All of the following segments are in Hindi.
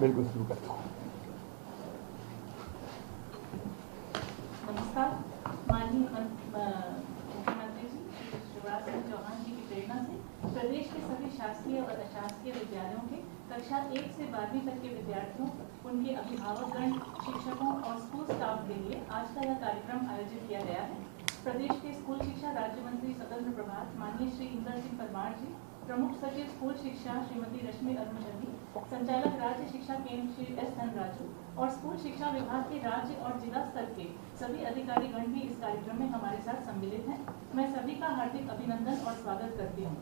बिल्कुल शुरू करता हूँ। नमस्कार। माननीय मुख्यमंत्री जी श्री शिवराज सिंह चौहान जी की प्रेरणा से प्रदेश के सभी शासकीय और अशासकीय विद्यालयों के कक्षा 1 से 12वीं तक के विद्यार्थियों, उनके अभिभावकगण, शिक्षकों और स्कूल स्टाफ के लिए आज का यह कार्यक्रम आयोजित किया गया है। प्रदेश के स्कूल शिक्षा राज्य मंत्री स्वतंत्र प्रभार माननीय श्री इंदर सिंह परमार जी, प्रमुख सचिव स्कूल शिक्षा श्रीमती रश्मि अरुण चंदी, संचालक राज्य शिक्षा केंद्र श्री एस धनराजू और स्कूल शिक्षा विभाग के राज्य और जिला स्तर के सभी अधिकारीगण भी इस कार्यक्रम में हमारे साथ सम्मिलित हैं। मैं सभी का हार्दिक अभिनंदन और स्वागत करती हूँ।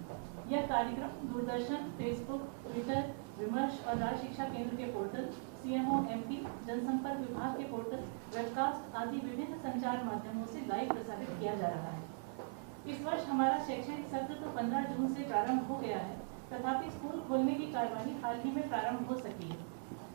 यह कार्यक्रम दूरदर्शन, फेसबुक, ट्विटर, विमर्श और राज्य शिक्षा केंद्र के पोर्टल, सीएमओ एमपी, जनसंपर्क विभाग के पोर्टल, वेबकास्ट आदि विभिन्न संचार माध्यमों से लाइव प्रसारित किया जा रहा है। इस वर्ष हमारा शैक्षणिक सत्र तो 15 जून से प्रारंभ हो गया है, तथापि स्कूल खोलने की कार्यवाही हाल ही में प्रारंभ हो सकी है।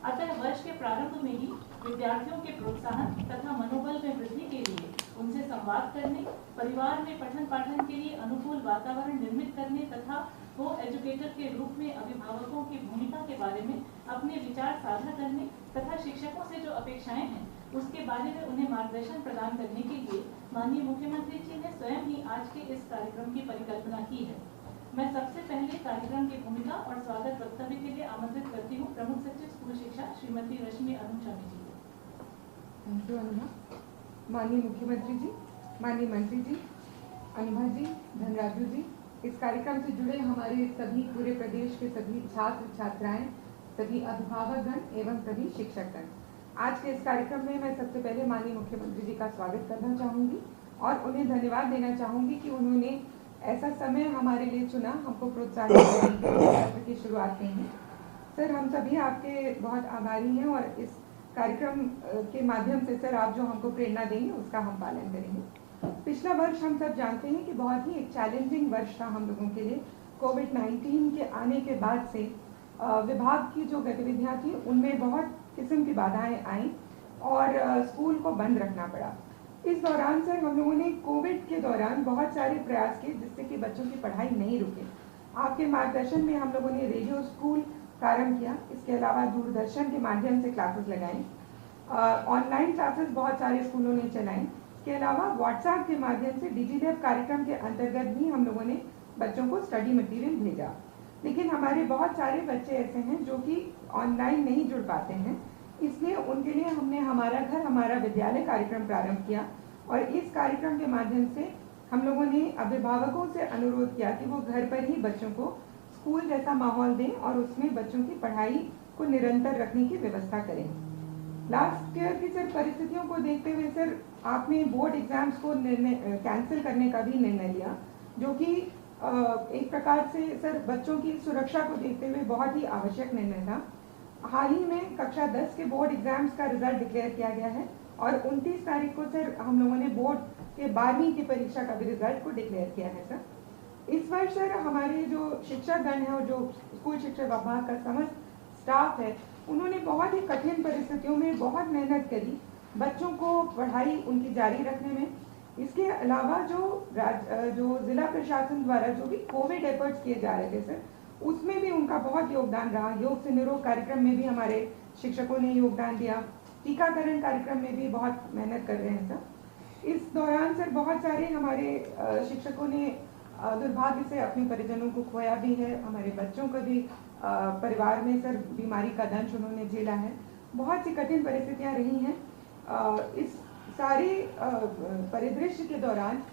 अतः वर्ष के प्रारंभ में ही विद्यार्थियों के प्रोत्साहन तथा मनोबल में वृद्धि के लिए उनसे संवाद करने, परिवार में पठन पाठन के लिए अनुकूल वातावरण निर्मित करने तथा को एजुकेटर के रूप में अभिभावकों की भूमिका के बारे में अपने विचार साझा करने तथा शिक्षकों से जो अपेक्षाएं हैं उसके बारे में उन्हें मार्गदर्शन प्रदान करने के लिए माननीय मुख्यमंत्री जी ने स्वयं ही आज के इस कार्यक्रम की परिकल्पना की है। मैं सबसे पहले कार्यक्रम की भूमिका और स्वागत वक्तव्य के लिए आमंत्रित करती हूँ प्रमुख सचिव स्कूल शिक्षा श्रीमती रश्मि अरुण चंदी जी को। Thank you Anubha. माननीय मुख्यमंत्री जी, माननीय मंत्री जी, अनुभा जी, धनराजू जी, इस कार्यक्रम से जुड़े हमारे सभी पूरे प्रदेश के सभी छात्र छात्राएं, सभी अभिभावकगण एवं सभी शिक्षकगण, आज के इस कार्यक्रम में मैं सबसे पहले माननीय मुख्यमंत्री जी का स्वागत करना चाहूँगी और उन्हें धन्यवाद देना चाहूँगी कि उन्होंने ऐसा समय हमारे लिए चुना, हमको प्रोत्साहित करने के लिए सत्र की शुरुआत में ही। सर, हम सभी आपके बहुत आभारी हैं और इस कार्यक्रम के माध्यम से सर आप जो हमको प्रेरणा देंगे उसका हम पालन करेंगे। पिछला वर्ष हम सब जानते हैं कि बहुत ही एक चैलेंजिंग वर्ष था हम लोगों के लिए। कोविड-19 के आने के बाद से विभाग की जो गतिविधियां थी उनमें बहुत किस्म की बाधाएं आईं और स्कूल को बंद रखना पड़ा। इस दौरान सर हम लोगों ने कोविड के दौरान बहुत सारे प्रयास किए जिससे कि बच्चों की पढ़ाई नहीं रुके। आपके मार्गदर्शन में हम लोगों ने रेडियो स्कूल प्रारंभ किया, इसके अलावा दूरदर्शन के माध्यम से क्लासेस लगाई, ऑनलाइन क्लासेस बहुत सारे स्कूलों ने चलाई, इसके अलावा व्हाट्सएप के माध्यम से डिजिडेव कार्यक्रम के अंतर्गत भी हम लोगों ने बच्चों को स्टडी मटेरियल भेजा। लेकिन हमारे बहुत सारे बच्चे ऐसे हैं जो कि ऑनलाइन नहीं जुड़ पाते हैं, इसलिए उनके लिए हमने हमारा घर हमारा विद्यालय कार्यक्रम प्रारंभ किया और इस कार्यक्रम के माध्यम से हम लोगों ने अभिभावकों से अनुरोध किया कि वो घर पर ही बच्चों को स्कूल जैसा माहौल दें और उसमें बच्चों की पढ़ाई को निरंतर रखने की व्यवस्था करें। लास्ट ईयर की सर परिस्थितियों को देखते हुए सर आपने बोर्ड एग्जाम्स को कैंसिल करने का भी निर्णय लिया, जो कि एक प्रकार से सर बच्चों की सुरक्षा को देखते हुए बहुत ही आवश्यक निर्णय था। हाल ही में कक्षा 10 के बोर्ड एग्जाम्स का रिजल्ट डिक्लेयर किया गया है और 29 तारीख को सर हम लोगों ने बोर्ड के 12वीं की परीक्षा का भी रिजल्ट को डिक्लेयर किया है। सर इस वर्ष सर हमारे जो शिक्षकगण हैं और जो स्कूल शिक्षा विभाग का समस्त स्टाफ है उन्होंने बहुत ही कठिन परिस्थितियों में बहुत मेहनत करी बच्चों को पढ़ाई उनकी जारी रखने में। इसके अलावा जो जिला प्रशासन द्वारा जो भी कोविड एफर्ट्स किए जा रहे थे सर उसमें भी उनका बहुत योगदान रहा। योग से निरोग कार्यक्रम में भी हमारे शिक्षकों ने योगदान दिया, टीकाकरण कार्यक्रम में भी बहुत मेहनत कर रहे हैं सर। इस दौरान सर बहुत सारे हमारे शिक्षकों ने दुर्भाग्य से अपने परिजनों को खोया भी है, हमारे बच्चों को भी परिवार में सर बीमारी का दंश उन्होंने झेला है। बहुत सी कठिन परिस्थितियां रही हैं। इस सारे परिदृश्य के दौरान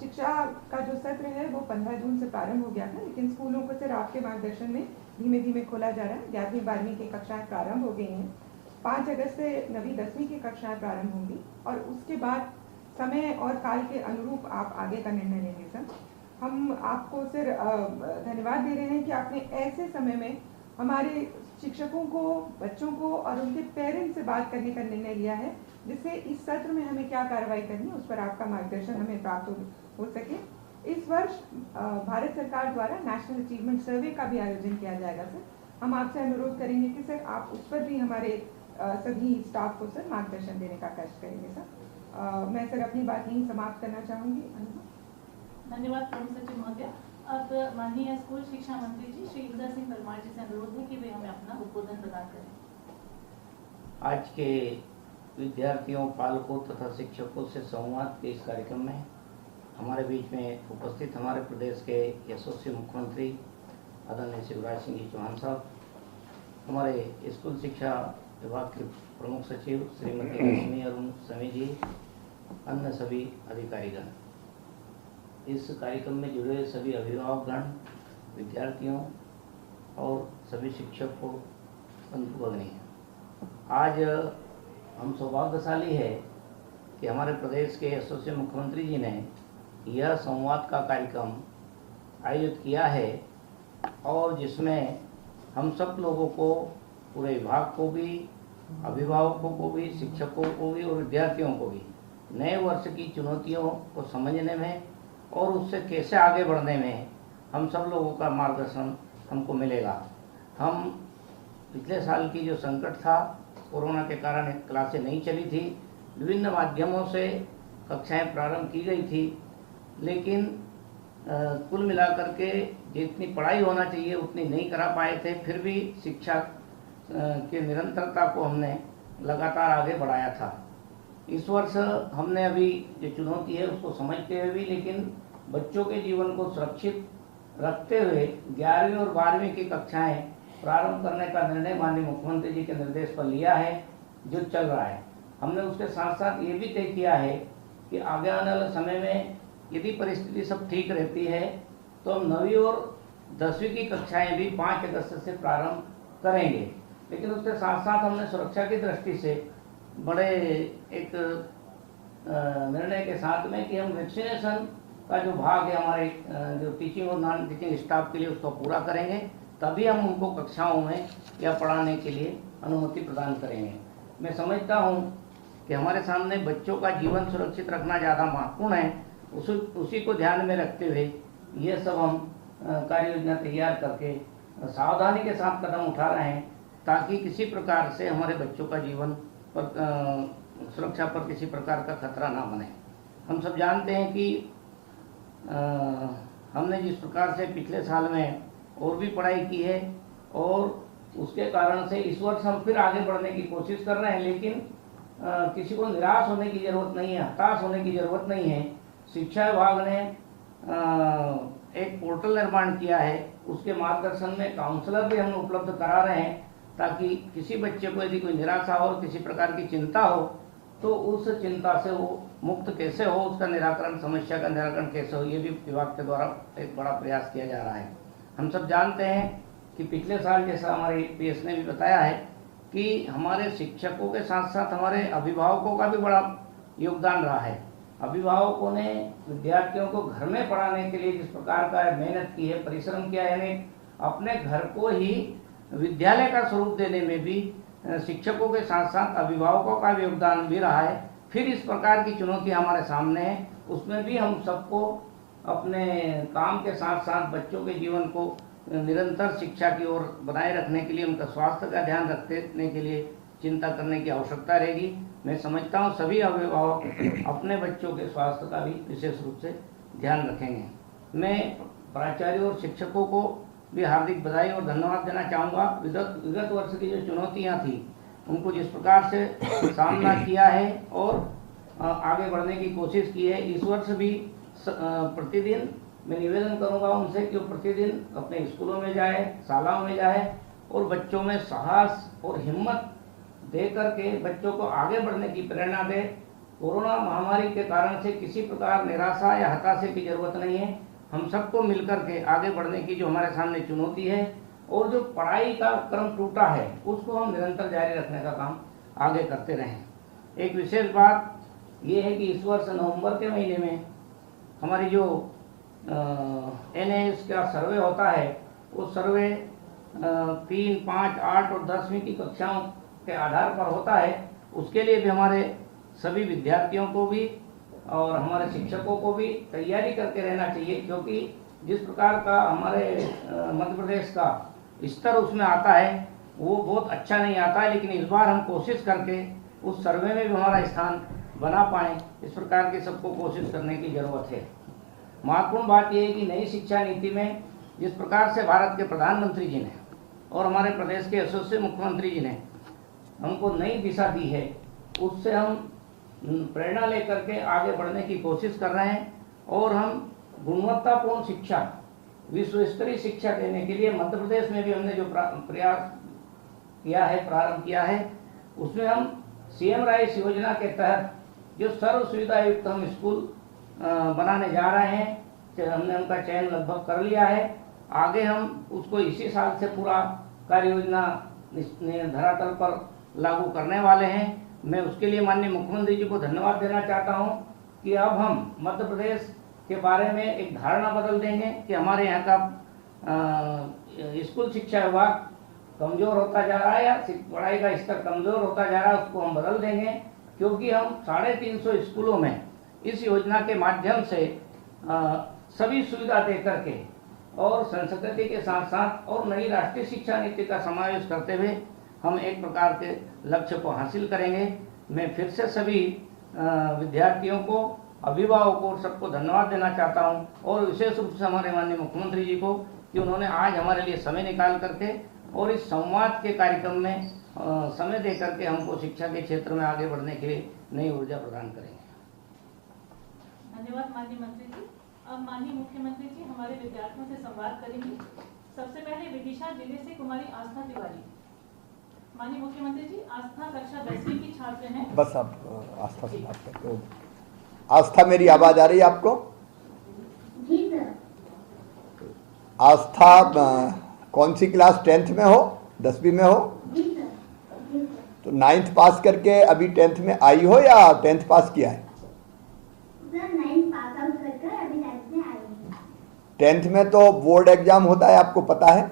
शिक्षा का जो सत्र है वो 15 जून से प्रारंभ हो गया था, लेकिन स्कूलों को सर आपके मार्गदर्शन में धीमे धीमे खोला जा रहा है। 11वीं 12वीं की कक्षाएं प्रारंभ हो गई हैं। 5 अगस्त से 9वीं 10वीं की कक्षाएं प्रारंभ होंगी और उसके बाद समय और काल के अनुरूप आप आगे का निर्णय लेंगे सर। हम आपको सर धन्यवाद दे रहे हैं कि आपने ऐसे समय में हमारे शिक्षकों को, बच्चों को और उनके पेरेंट्स से बात करने का निर्णय लिया है, जिससे इस सत्र में हमें क्या कार्रवाई करनी है उस पर आपका मार्गदर्शन हमें प्राप्त हो सके। इस वर्ष भारत सरकार द्वारा नेशनल अचीवमेंट सर्वे का भी आयोजन किया जाएगा सर। हम आपसे अनुरोध करेंगे कि सर आप उस पर भी हमारे सभी स्टाफ को सर मार्गदर्शन देने का कष्ट करेंगे सर। मैं सर अपनी बात यहीं समाप्त करना चाहूँगी। धन्यवाद प्रमुख सचिव महोदय। अब माननीय स्कूल शिक्षा मंत्री जी श्री इंदर सिंह परमार जी से अनुरोध है कि वे हमें अपना उद्बोधन प्रदान करें। आज के विद्यार्थियों, पालकों तथा शिक्षकों से संवाद के इस कार्यक्रम में हमारे बीच में उपस्थित हमारे प्रदेश के यशस्वी मुख्यमंत्री आदरणीय शिवराज सिंह जी चौहान साहब, हमारे स्कूल शिक्षा विभाग के प्रमुख सचिव श्रीमती लक्ष्मी अरुण समी जी, अन्य सभी अधिकारीगण, इस कार्यक्रम में जुड़े हुए सभी अभिभावकगण, विद्यार्थियों और सभी शिक्षकों, बंधु भगिनी, आज हम सौभाग्यशाली है कि हमारे प्रदेश के यशस्वी मुख्यमंत्री जी ने यह संवाद का कार्यक्रम आयोजित किया है और जिसमें हम सब लोगों को, पूरे विभाग को भी, अभिभावकों को भी, शिक्षकों को भी और विद्यार्थियों को भी नए वर्ष की चुनौतियों को समझने में और उससे कैसे आगे बढ़ने में हम सब लोगों का मार्गदर्शन हमको मिलेगा। हम पिछले साल की जो संकट था, कोरोना के कारण क्लासें नहीं चली थी, विभिन्न माध्यमों से कक्षाएं प्रारंभ की गई थी, लेकिन कुल मिलाकर के जितनी पढ़ाई होना चाहिए उतनी नहीं करा पाए थे। फिर भी शिक्षा के निरंतरता को हमने लगातार आगे बढ़ाया था। इस वर्ष हमने अभी जो चुनौती है उसको समझते हुए भी, लेकिन बच्चों के जीवन को सुरक्षित रखते हुए 11वीं और 12वीं की कक्षाएं प्रारंभ करने का निर्णय माननीय मुख्यमंत्री जी के निर्देश पर लिया है, जो चल रहा है। हमने उसके साथ साथ ये भी तय किया है कि आगे आने वाले समय में यदि परिस्थिति सब ठीक रहती है तो हम 9वीं और 10वीं की कक्षाएं भी 5 अगस्त से प्रारंभ करेंगे। लेकिन उसके साथ साथ हमने सुरक्षा की दृष्टि से बड़े एक निर्णय के साथ में कि हम वैक्सीनेशन का जो भाग है हमारे जो टीचिंग और नॉन टीचिंग स्टाफ के लिए उसको पूरा करेंगे, तभी हम उनको कक्षाओं में या पढ़ाने के लिए अनुमति प्रदान करेंगे। मैं समझता हूँ कि हमारे सामने बच्चों का जीवन सुरक्षित रखना ज़्यादा महत्वपूर्ण है। उसी को ध्यान में रखते हुए ये सब हम कार्य योजना तैयार करके सावधानी के साथ कदम उठा रहे हैं, ताकि किसी प्रकार से हमारे बच्चों का जीवन पर सुरक्षा पर किसी प्रकार का खतरा ना बने। हम सब जानते हैं कि हमने जिस प्रकार से पिछले साल में और भी पढ़ाई की है और उसके कारण से इस वर्ष हम फिर आगे बढ़ने की कोशिश कर रहे हैं, लेकिन किसी को निराश होने की ज़रूरत नहीं है, हताश होने की ज़रूरत नहीं है। शिक्षा विभाग ने एक पोर्टल निर्माण किया है, उसके मार्गदर्शन में काउंसलर भी हम उपलब्ध करा रहे हैं, ताकि किसी बच्चे को यदि कोई निराशा हो, किसी प्रकार की चिंता हो, तो उस चिंता से वो मुक्त कैसे हो, उसका निराकरण, समस्या का निराकरण कैसे हो, ये भी विभाग के द्वारा एक बड़ा प्रयास किया जा रहा है। हम सब जानते हैं कि पिछले साल, जैसा हमारे पीएस ने भी बताया है, कि हमारे शिक्षकों के साथ साथ हमारे अभिभावकों का भी बड़ा योगदान रहा है। अभिभावकों ने विद्यार्थियों को घर में पढ़ाने के लिए जिस प्रकार का मेहनत की है, परिश्रम किया है, यानी अपने घर को ही विद्यालय का स्वरूप देने में भी शिक्षकों के साथ साथ अभिभावकों का भी योगदान भी रहा है। फिर इस प्रकार की चुनौती हमारे सामने है, उसमें भी हम सबको अपने काम के साथ साथ बच्चों के जीवन को निरंतर शिक्षा की ओर बनाए रखने के लिए, उनका स्वास्थ्य का ध्यान रखने के लिए चिंता करने की आवश्यकता रहेगी। मैं समझता हूँ सभी अभिभावक अपने बच्चों के स्वास्थ्य का भी विशेष रूप से ध्यान रखेंगे। मैं प्राचार्यों और शिक्षकों को भी हार्दिक बधाई और धन्यवाद देना चाहूँगा। विगत वर्ष की जो चुनौतियाँ थी उनको जिस प्रकार से सामना किया है और आगे बढ़ने की कोशिश की है, इस वर्ष भी प्रतिदिन मैं निवेदन करूँगा उनसे कि वो प्रतिदिन अपने स्कूलों में जाए, शालाओं में जाए और बच्चों में साहस और हिम्मत दे करके बच्चों को आगे बढ़ने की प्रेरणा दे। कोरोना महामारी के कारण से किसी प्रकार निराशा या हताशे की जरूरत नहीं है। हम सबको मिलकर के आगे बढ़ने की जो हमारे सामने चुनौती है और जो पढ़ाई का क्रम टूटा है, उसको हम निरंतर जारी रखने का काम आगे करते रहें। एक विशेष बात ये है कि इस वर्ष नवंबर के महीने में हमारी जो NAS का सर्वे होता है, वो सर्वे 3, 5, 8 और 10वीं की कक्षाओं के आधार पर होता है। उसके लिए भी हमारे सभी विद्यार्थियों को भी और हमारे शिक्षकों को भी तैयारी करके रहना चाहिए, क्योंकि जिस प्रकार का हमारे मध्य प्रदेश का स्तर उसमें आता है वो बहुत अच्छा नहीं आता है। लेकिन इस बार हम कोशिश करके उस सर्वे में भी हमारा स्थान बना पाएँ, इस प्रकार की सबको कोशिश करने की ज़रूरत है। महत्वपूर्ण बात यह है कि नई शिक्षा नीति में जिस प्रकार से भारत के प्रधानमंत्री जी ने और हमारे प्रदेश के यशस्वी मुख्यमंत्री जी ने हमको नई दिशा दी है, उससे हम प्रेरणा लेकर के आगे बढ़ने की कोशिश कर रहे हैं और हम गुणवत्तापूर्ण शिक्षा, विश्व स्तरीय शिक्षा देने के लिए मध्य प्रदेश में भी हमने जो प्रयास किया है, प्रारंभ किया है, उसमें हम सीएम राइस योजना के तहत जो सर्व सुविधा युक्त हम स्कूल बनाने जा रहे हैं, हमने उनका चयन लगभग कर लिया है। आगे हम उसको इसी साल से पूरा कार्य योजना धरातल पर लागू करने वाले हैं। मैं उसके लिए माननीय मुख्यमंत्री जी को धन्यवाद देना चाहता हूं कि अब हम मध्य प्रदेश के बारे में एक धारणा बदल देंगे कि हमारे यहाँ का स्कूल शिक्षा विभाग कमज़ोर होता जा रहा है या पढ़ाई का स्तर कमज़ोर होता जा रहा है, उसको हम बदल देंगे, क्योंकि हम 350 स्कूलों में इस योजना के माध्यम से सभी सुविधा दे करके और संस्कृति के साथ साथ और नई राष्ट्रीय शिक्षा नीति का समावेश करते हुए हम एक प्रकार के लक्ष्य को हासिल करेंगे। मैं फिर से सभी विद्यार्थियों को, अभिभावकों को, सबको धन्यवाद देना चाहता हूं और विशेष रूप से हमारे माननीय मुख्यमंत्री जी को कि उन्होंने आज हमारे लिए समय निकाल करके और इस संवाद के कार्यक्रम में समय दे करके हमको शिक्षा के क्षेत्र में आगे बढ़ने के लिए नई ऊर्जा प्रदान करेंगे। धन्यवाद माननीय मंत्री जी। अब माननीय मुख्यमंत्री जी हमारे विद्यार्थियों से संवाद करेंगे। सबसे पहले विदिशा जिले से कुमारी आस्था तिवारी। माननीय मुख्यमंत्री जी, आस्था कक्षा 10वीं की छात्र हैं। बस आप आस्था से बात करते हो। आस्था, मेरी आवाज आ रही है आपको? जी सर। आस्था कौन सी क्लास, 10th में हो, 10वीं में हो? जी सर। तो 9th पास करके अभी 10th में आई हो या 10th पास किया है? सर 9th पास आउट कर अभी 10th में आई हूँ। 10th में तो बोर्ड एग्जाम होता है, आपको पता है?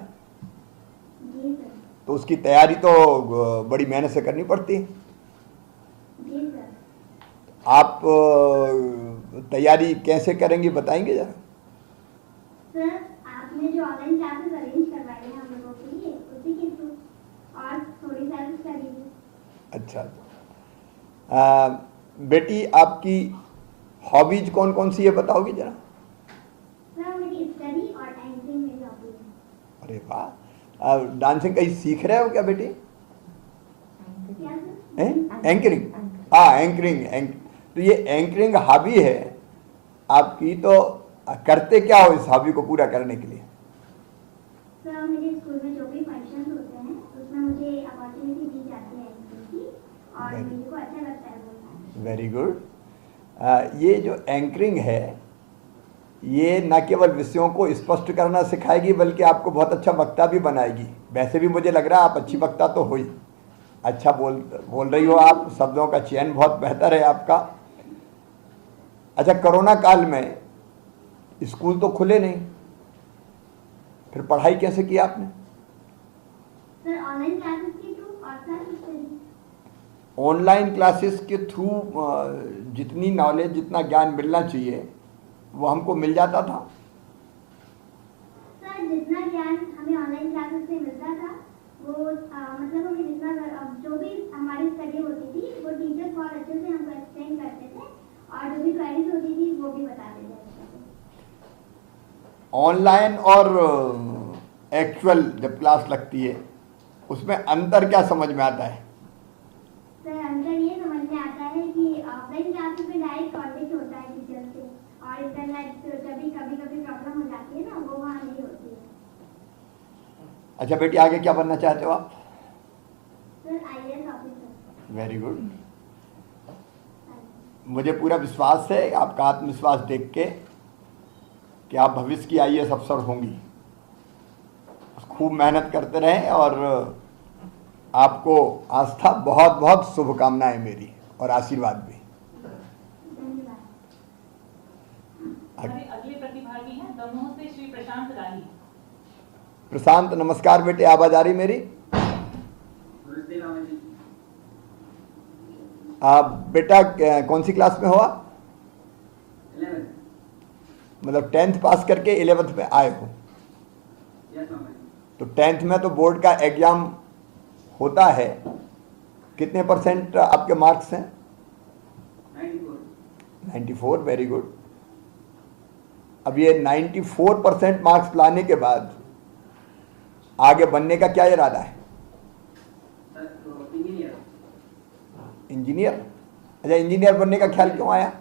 जी सर। तो उसकी तैयारी तो बड़ी मेहनत से करनी पड़ती है। जी सर। आप तैयारी कैसे करेंगे बताएंगे जरा? सर आपने जो ऑनलाइन क्लासेस अरेंज करवाई है हम लोगों के लिए, उसी के थ्रू और थोड़ी हेल्प करिए। अच्छा। बेटी, आपकी हॉबीज कौन कौन सी है बताओगी जरा? सर मेरी स्टडी और एंकरिंग मेरी हॉबी है। अरे वाह, डांसिंग कहीं सीख रहे हो क्या बेटी? क्या सर? एंकरिंग, हाँ एंकरिंग। तो ये एंकरिंग हॉबी है आपकी, तो करते क्या हो इस हॉबी को पूरा करने के लिए? सर मेरे स्कूल में जो भी फंक्शंस होते हैं उसमें मुझे अपॉर्चुनिटी दी जाती है एंकरिंग की और मेरे को अच्छा लगता है बोलना। Very good. ये जो एंकरिंग है ये न केवल विषयों को स्पष्ट करना सिखाएगी बल्कि आपको बहुत अच्छा वक्ता भी बनाएगी। वैसे भी मुझे लग रहा है आप अच्छी वक्ता तो हो ही, अच्छा बोल रही हो आप, शब्दों का चयन बहुत बेहतर है आपका। अच्छा, कोरोना काल में स्कूल तो खुले नहीं, फिर पढ़ाई कैसे की आपने? सर ऑनलाइन क्लासेस के थ्रू और सेल्फ स्टडी। ऑनलाइन क्लासेस के थ्रू जितनी नॉलेज, जितना ज्ञान मिलना चाहिए वो हमको मिल जाता था? सर जितना ज्ञान हमें ऑनलाइन क्लासेस से मिलता था वो मतलब हमें जितना जो भी हमारी स्टडी होती थी वो टीचर बहुत अच्छे से हमको एक्सप्लेन करते थे और जो भी क्वेरीज होती थी वो भी बताते थे। ऑनलाइन और एक्चुअल जब क्लास लगती है उसमें अंतर क्या समझ में आता है? सर अंतर ये समझ में आता है कि ऑफलाइन क्लासेस में डायरेक्ट कॉन्टेक्ट होता है टीचर से और इंटरनेट कभी प्रॉब्लम हो जाती है ना, वो वहाँ नहीं होती है। अच्छा बेटी, आगे क्या बनना चाहते हो आप? Sir IAS officer. Very good. मुझे पूरा विश्वास है आपका आत्मविश्वास देख के कि आप भविष्य की IAS अफसर होंगी। खूब मेहनत करते रहें और आपको आस्था बहुत बहुत शुभकामनाएं मेरी और आशीर्वाद भी। धन्यवाद। हमारे अगले प्रतिभागी हैं दमोह से श्री प्रशांत राही। प्रशांत, नमस्कार बेटे, आवाज आ रही मेरी? बेटा कौन सी क्लास में हो आप? 11th। मतलब 10th पास करके 11th में आए हो? तो 10th में तो बोर्ड का एग्जाम होता है, कितने % आपके मार्क्स हैं? 94। Very good. अब ये 94% मार्क्स लाने के बाद आगे बनने का क्या इरादा है? Sir engineer? अच्छा, इंजीनियर बनने का ख्याल क्यों आया?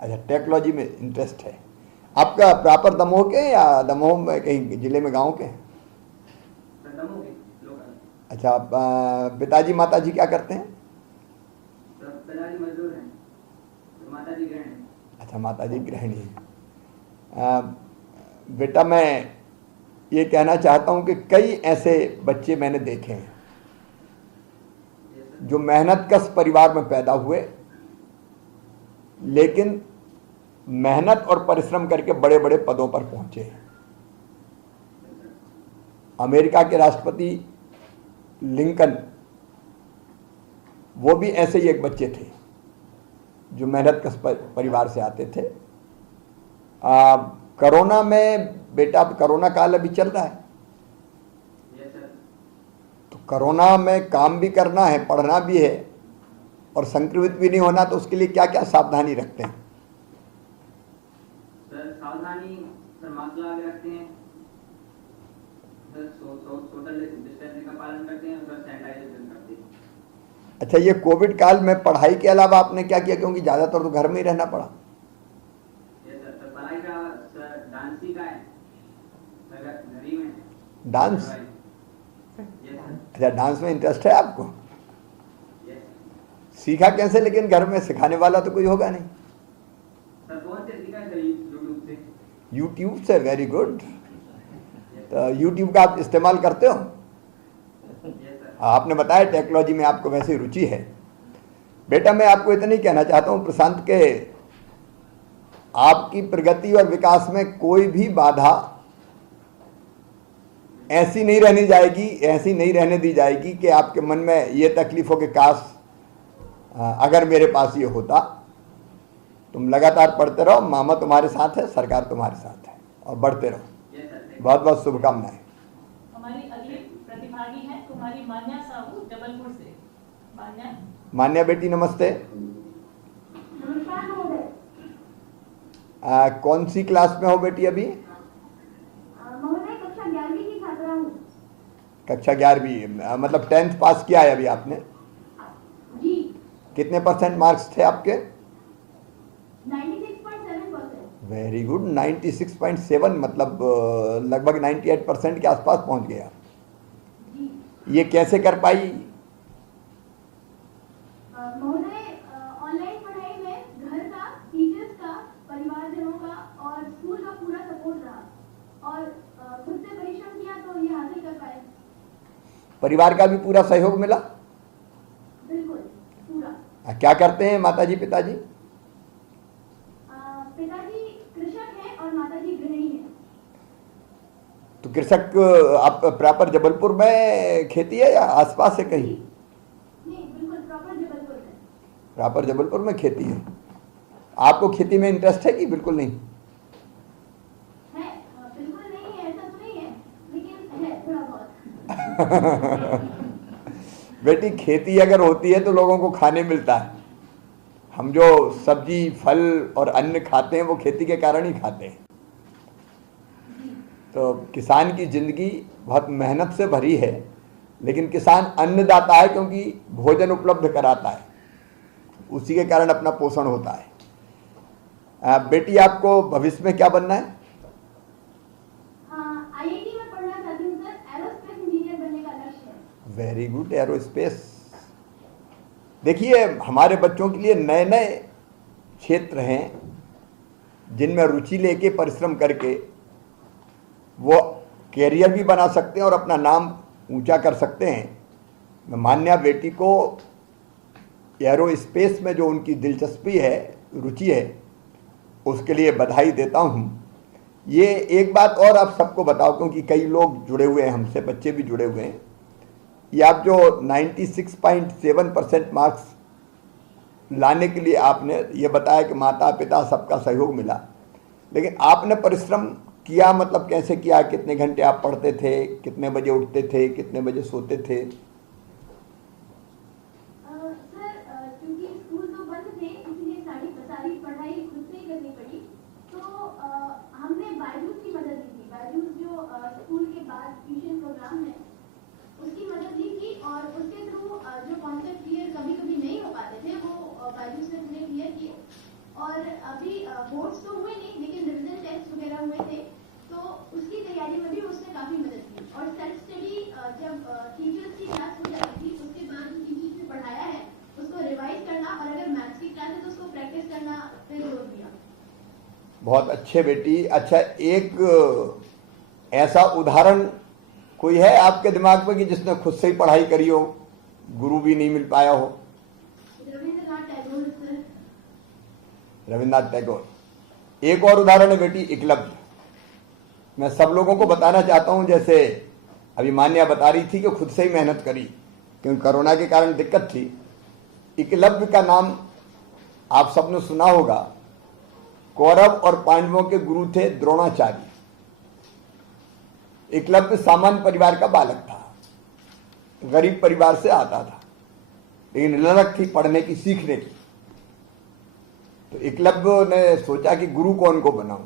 अच्छा, टेक्नोलॉजी में इंटरेस्ट है। आपका प्रॉपर दमोह के या दमोह में कहीं जिले में गांव के? अच्छा, पिताजी माताजी क्या करते हैं? पिताजी मजदूर हैं, माताजी गृहिणी। अच्छा, माताजी गृहिणी हैं। बेटा, मैं ये कहना चाहता हूँ कि कई ऐसे बच्चे मैंने देखे हैं जो मेहनतकश परिवार में पैदा हुए, लेकिन मेहनत और परिश्रम करके बड़े बड़े पदों पर पहुंचे हैं। अमेरिका के राष्ट्रपति लिंकन, वो भी ऐसे ही एक बच्चे थे जो मेहनतकश परिवार से आते थे। कोरोना में बेटा, कोरोना काल अभी चल रहा है, तो कोरोना में काम भी करना है, पढ़ना भी है और संक्रमित भी नहीं होना, तो उसके लिए क्या क्या सावधानी रखते हैं? सर सावधानी, सर मास्क लगा के रखते हैं, सर सोशल डिस्टेंसिंग का पालन करते हैं, सर सैनिटाइजेशन करते हैं। अच्छा, ये कोविड काल में पढ़ाई के अलावा आपने क्या किया, क्योंकि ज़्यादातर तो घर में ही रहना पड़ा? सर पढ़ाई का, सर डांस सीखा है, सर घरी में। डांस? अच्छा, डांस में इंटरेस्ट है आपको? सीखा कैसे? लेकिन घर में सिखाने वाला तो कोई होगा नहीं। सर कौन से सीखा है? सर यूट्यूब से। यूट्यूब से? Very good. तो यूट्यूब का आप इस्तेमाल करते हो? आपने बताया टेक्नोलॉजी में आपको वैसे रुचि है। बेटा, मैं आपको इतना ही कहना चाहता हूँ प्रशांत के, आपकी प्रगति और विकास में कोई भी बाधा ऐसी नहीं रहने जाएगी, ऐसी नहीं रहने दी जाएगी कि आपके मन में ये तकलीफ हो कि काश अगर मेरे पास ये होता। तुम लगातार पढ़ते रहो, मामा तुम्हारे साथ है, सरकार तुम्हारे साथ है, और बढ़ते रहो। बहुत बहुत शुभकामनाएं। हमारी अगली प्रतिभागी है कुमारी मान्या साहू जबलपुर से। मान्या। मान्या बेटी, नमस्ते। नमस्कार महोदय। कौन सी क्लास में हो बेटी अभी? महोदय कक्षा 11वीं की छात्रा हूँ। कक्षा 11वीं, मतलब 10th पास किया है अभी आपने? जी। कितने % मार्क्स थे आपके? 96.7%। Very good. 96.7 मतलब लगभग 98% के आसपास पहुंच गया। जी। ये कैसे कर पाई? महोदय ऑनलाइन पढ़ाई में घर का, टीचर्स का, परिवारजनों का और स्कूल का पूरा सपोर्ट रहा और खुद से परिश्रम किया तो ये हासिल कर पाए। परिवार का भी पूरा सहयोग मिला? बिल्कुल पूरा। क्या करते हैं माताजी पिताजी? पिताजी कृषक हैं और माताजी गृहिणी हैं। तो कृषक आप प्रॉपर जबलपुर में खेती है या आसपास है कहीं? नहीं, बिल्कुल प्रॉपर जबलपुर में। प्रॉपर जबलपुर में खेती है। आपको खेती में इंटरेस्ट है कि बिल्कुल नहीं? है, बिल्कुल नहीं है ऐसा तो नहीं है, लेकिन है थोड़ा बहुत। बेटी, खेती अगर होती है तो लोगों को खाने मिलता है। हम जो सब्जी, फल और अन्न खाते हैं वो खेती के कारण ही खाते हैं। तो किसान की जिंदगी बहुत मेहनत से भरी है, लेकिन किसान अन्नदाता है क्योंकि भोजन उपलब्ध कराता है, उसी के कारण अपना पोषण होता है। बेटी, आपको भविष्य में क्या बनना है? आईआईटी में पढ़ना चाहती हूँ सर, एरोस्पेस इंजीनियर बनने का लक्ष्य है। Very good. एरोस्पेस। देखिए, हमारे बच्चों के लिए नए नए क्षेत्र हैं जिनमें रुचि लेके परिश्रम करके वो कैरियर भी बना सकते हैं और अपना नाम ऊंचा कर सकते हैं। मैं मान्या बेटी को एरोस्पेस में जो उनकी दिलचस्पी है, रुचि है, उसके लिए बधाई देता हूं। ये एक बात और आप सबको बताओ, क्योंकि कई लोग जुड़े हुए हैं हमसे, बच्चे भी जुड़े हुए हैं। ये आप जो 96.7% मार्क्स लाने के लिए आपने ये बताया कि माता पिता सबका सहयोग मिला, लेकिन आपने परिश्रम किया, मतलब कैसे किया? कितने घंटे आप पढ़ते थे? कितने बजे उठते थे? कितने बजे सोते थे? सर, क्योंकि स्कूल तो बंद थे, इसलिए सारी पढ़ाई खुद से ही करनी पड़ी। तो हमने बायजूस की मदद ली थी। बायजूस जो स्कूल और अभी बोर्ड्स तो हुए नहीं लेकिन रिविजन टेस्ट वगैरह हुए थे, तो उसकी तैयारी में भी उसने काफी मदद की। और सेल्फ स्टडी जब टीचर्स की क्लास हो जाती थी उसके बाद जो टीचर्स ने पढ़ाया है उसको रिवाइज करना, और अगर मैथ्स की क्लास है तो उसको प्रैक्टिस करना पे जोर दिया। बहुत अच्छे बेटी। अच्छा, एक ऐसा उदाहरण कोई है आपके दिमाग में कि जिसने खुद से ही पढ़ाई करी हो, गुरु भी नहीं मिल पाया हो? रविंद्रनाथ टैगोर सर। रविन्द्रनाथ टैगोर। एक और उदाहरण है बेटी, एकलव्य। मैं सब लोगों को बताना चाहता हूं, जैसे अभी मान्या बता रही थी कि खुद से ही मेहनत करी क्योंकि कोरोना के कारण दिक्कत थी। एकलव्य का नाम आप सबने सुना होगा। कौरव और पांडवों के गुरु थे द्रोणाचार्य। एकलव्य सामान्य परिवार का बालक था, गरीब परिवार से आता था, लेकिन ललक थी पढ़ने की, सीखने की। तो एकलव्य ने सोचा कि गुरु कौन को बनाऊं।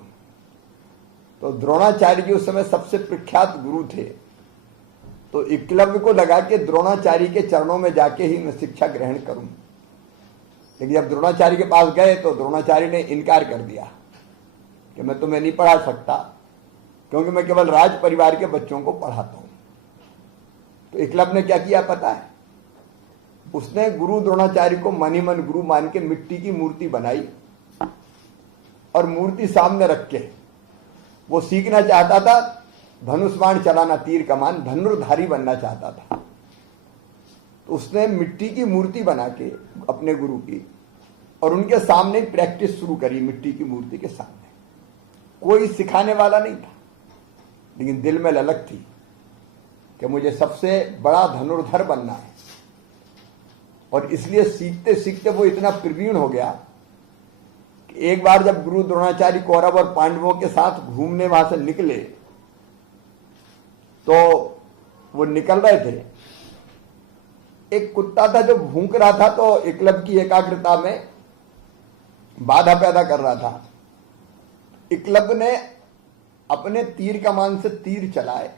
तो द्रोणाचार्य जी उस समय सबसे प्रख्यात गुरु थे। तो एकलव्य को लगा कि द्रोणाचार्य के चरणों में जाके ही मैं शिक्षा ग्रहण करूं। लेकिन जब द्रोणाचार्य के पास गए तो द्रोणाचार्य ने इनकार कर दिया कि मैं तुम्हें नहीं पढ़ा सकता, क्योंकि मैं केवल राज परिवार के बच्चों को पढ़ाता हूं। तो एकलव्य ने क्या किया पता है? उसने गुरु द्रोणाचार्य को मन ही मन गुरु मान के मिट्टी की मूर्ति बनाई और मूर्ति सामने रख के वो सीखना चाहता था धनुष बाण चलाना, तीर कमान, धनुर्धारी बनना चाहता था। तो उसने मिट्टी की मूर्ति बना के अपने गुरु की और उनके सामने प्रैक्टिस शुरू करी। मिट्टी की मूर्ति के सामने कोई सिखाने वाला नहीं था, लेकिन दिल में ललक थी कि मुझे सबसे बड़ा धनुर्धर बनना है। और इसलिए सीखते सीखते वो इतना प्रवीण हो गया कि एक बार जब गुरु द्रोणाचार्य कौरव और पांडवों के साथ घूमने वहां से निकले तो वो निकल रहे थे, एक कुत्ता था जो भूंक रहा था, तो एकलव्य की एकाग्रता में बाधा पैदा कर रहा था। एकलव्य ने अपने तीर कमान से तीर चलाए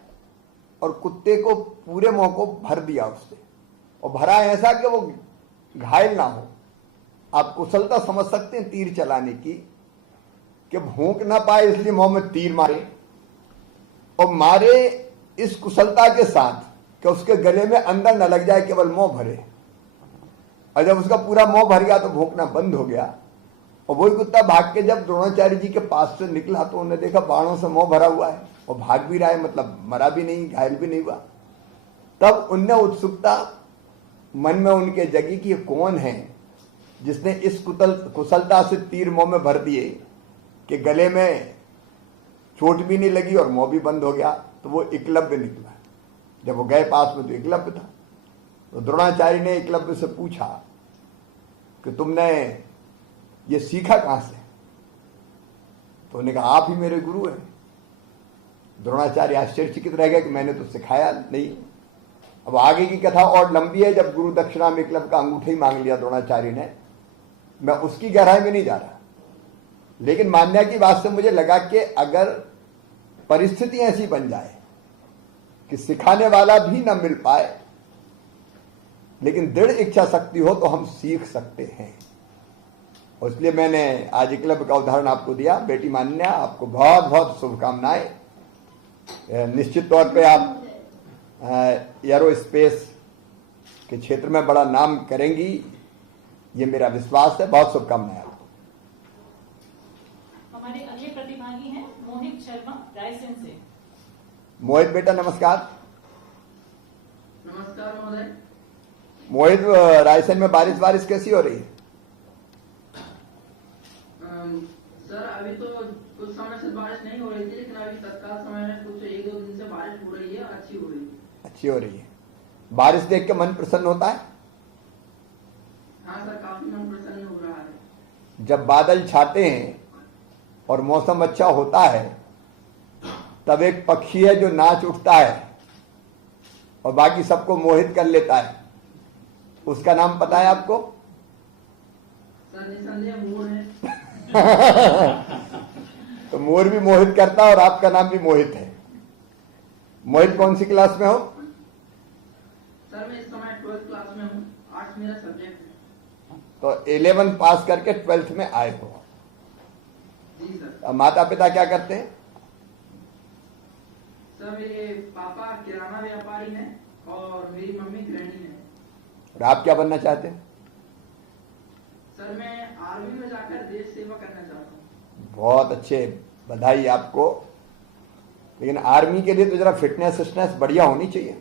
और कुत्ते को पूरे मुंह को भर दिया उससे, और भरा ऐसा कि वो घायल ना हो। आप कुशलता समझ सकते हैं तीर चलाने की, कि भूंक ना पाए इसलिए मुंह में तीर मारे, और मारे इस कुशलता के साथ कि उसके गले में अंदर न लग जाए, केवल मुंह भरे। और जब उसका पूरा मुंह भर गया तो भूंकना बंद हो गया। और वही कुत्ता भाग के जब द्रोणाचार्य जी के पास से निकला तो उन्होंने देखा बाणों से मुंह भरा हुआ है और भाग भी रहा है, मतलब मरा भी नहीं, घायल भी नहीं हुआ। तब उनने उत्सुकता मन में उनके जगी कि ये कौन है जिसने इस कुशलता से तीर मुंह में भर दिए कि गले में चोट भी नहीं लगी और मुंह भी बंद हो गया। तो वो एकलव्य निकला। जब वो गए पास में तो एकलव्य था। तो द्रोणाचार्य ने एकलव्य से पूछा कि तुमने ये सीखा कहां से? तो उन्होंने कहा आप ही मेरे गुरु हैं। द्रोणाचार्य आश्चर्यचकित रह गए कि मैंने तो सिखाया नहीं। अब आगे की कथा और लंबी है। जब गुरु दक्षिणा में एकलव्य का अंगूठा ही मांग लिया द्रोणाचार्य ने, मैं उसकी गहराई में नहीं जा रहा, लेकिन मान्या की बात से मुझे लगा कि अगर परिस्थिति ऐसी बन जाए कि सिखाने वाला भी ना मिल पाए, लेकिन दृढ़ इच्छा शक्ति हो तो हम सीख सकते हैं। और इसलिए मैंने आज एकलव्य का उदाहरण आपको दिया। बेटी मान्या, आपको बहुत बहुत शुभकामनाएं। निश्चित तौर पे आप एरोस्पेस के क्षेत्र में बड़ा नाम करेंगी, ये मेरा विश्वास है। बहुत शुभकामनाएं आपको। हमारे अगले प्रतिभागी हैं मोहित शर्मा रायसेन से। मोहित बेटा नमस्कार। नमस्कार महोदय। मोहित, रायसेन में बारिश कैसी हो रही है? सर अभी तो कुछ समय से बारिश नहीं हो रही थी, लेकिन अभी तत्काल समय में कुछ 1-2 दिन से बारिश हो रही है, अच्छी हो रही है। अच्छी हो रही है। बारिश देख के मन प्रसन्न होता है? हाँ सर, काफी मन प्रसन्न हो रहा है। जब बादल छाते हैं और मौसम अच्छा होता है तब एक पक्षी है जो नाच उठता है और बाकी सबको मोहित कर लेता है। उसका नाम पता है आपको? सर निसंदेह मोर है। तो मोर भी मोहित करता है और आपका नाम भी मोहित है। मोहित कौन सी क्लास में हो? सर मैं इस समय 12th क्लास में हूँ, आर्ट्स मेरा सब्जेक्ट है। तो 11 पास करके 12th में आए हो। माता पिता क्या करते हैं? सर मेरे पापा किराना व्यापारी हैं और मेरी मम्मी गृहिणी है। और आप क्या बनना चाहते हैं? सर मैं आर्मी में जाकर देश सेवा करना चाहता हूँ। बहुत अच्छे, बधाई आपको। लेकिन आर्मी के लिए तो जरा फिटनेस बढ़िया होनी चाहिए।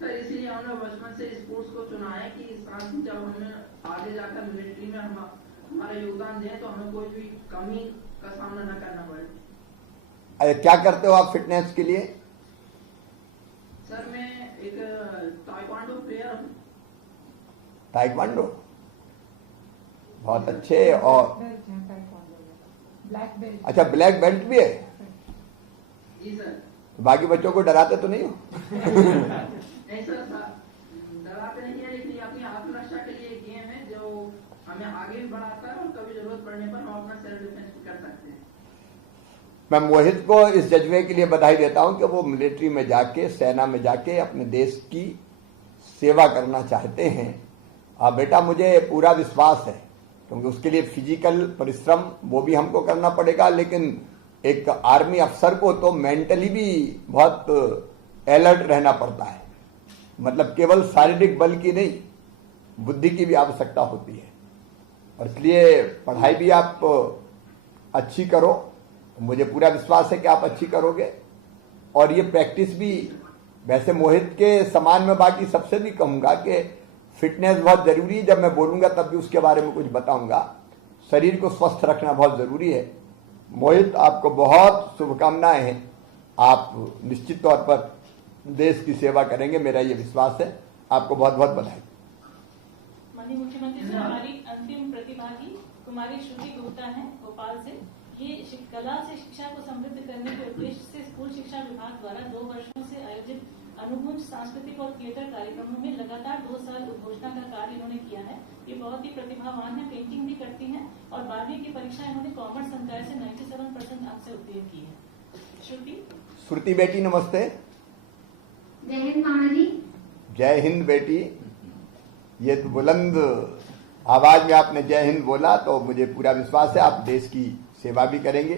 सर इसीलिए हमने बचपन से स्पोर्ट्स को चुना है कि साथ ही जब हमें आगे जाकर मिलिट्री में हमारा योगदान दें तो हमें कोई भी कमी का सामना न करना पड़े। अरे क्या करते हो आप फिटनेस के लिए? सर मैं एक ताइक्वांडो प्लेयर हूँ। ताइक्वांडो, बहुत अच्छे। और ब्लैक बेल्ट। अच्छा, ब्लैक बेल्ट भी है? जी सर। बाकी बच्चों को डराते तो नहीं हो? नहीं सर, डराते नहीं है, लेकिन ये अपनी आत्मरक्षा के लिए एक गेम है जो हमें आगे भी बढ़ाता है और कभी जरूरत पड़ने पर हम अपना सेल्फ डिफेंस भी कर सकते हैं। मैं मोहित को इस जज्बे के लिए बधाई देता हूं कि वो मिलिट्री में जाके, सेना में जाके अपने देश की सेवा करना चाहते हैं। बेटा मुझे पूरा विश्वास है, क्योंकि उसके लिए फिजिकल परिश्रम वो भी हमको करना पड़ेगा, लेकिन एक आर्मी अफसर को तो मेंटली भी बहुत अलर्ट रहना पड़ता है। मतलब केवल शारीरिक बल की नहीं, बुद्धि की भी आवश्यकता होती है। और इसलिए पढ़ाई भी आप अच्छी करो, मुझे पूरा विश्वास है कि आप अच्छी करोगे। और ये प्रैक्टिस भी, वैसे मोहित के समान में बाकी सबसे भी कहूँगा कि फिटनेस बहुत जरूरी है। जब मैं बोलूँगा तब भी उसके बारे में कुछ बताऊँगा। शरीर को स्वस्थ रखना बहुत जरूरी है। मोहित, आपको बहुत शुभकामनाएं हैं। आप निश्चित तौर पर देश की सेवा करेंगे, मेरा ये विश्वास है। आपको बहुत बहुत बधाई। माननीय मुख्यमंत्री जी, हमारी अंतिम प्रतिभागी कुमारी श्रुति गुप्ता हैं भोपाल से। ये कला से शिक्षा को समृद्ध करने के उद्देश्य से स्कूल शिक्षा विभाग द्वारा 2 वर्षों से आयोजित अनुगुंज सांस्कृतिक और थिएटर कार्यक्रमों में लगातार 2 साल उद्घोषणा का कार्य इन्होंने किया है। ये बहुत ही प्रतिभावान है, पेंटिंग भी करती हैं और 12वीं की परीक्षा इन्होंने कॉमर्स संकाय से 97% अंक से उत्तीर्ण की है। श्रुति बेटी नमस्ते। जय हिंद मामा जी। जय हिंद बेटी। ये तो बुलंद आवाज में आपने जय हिंद बोला, तो मुझे पूरा विश्वास है आप देश की सेवा भी करेंगे।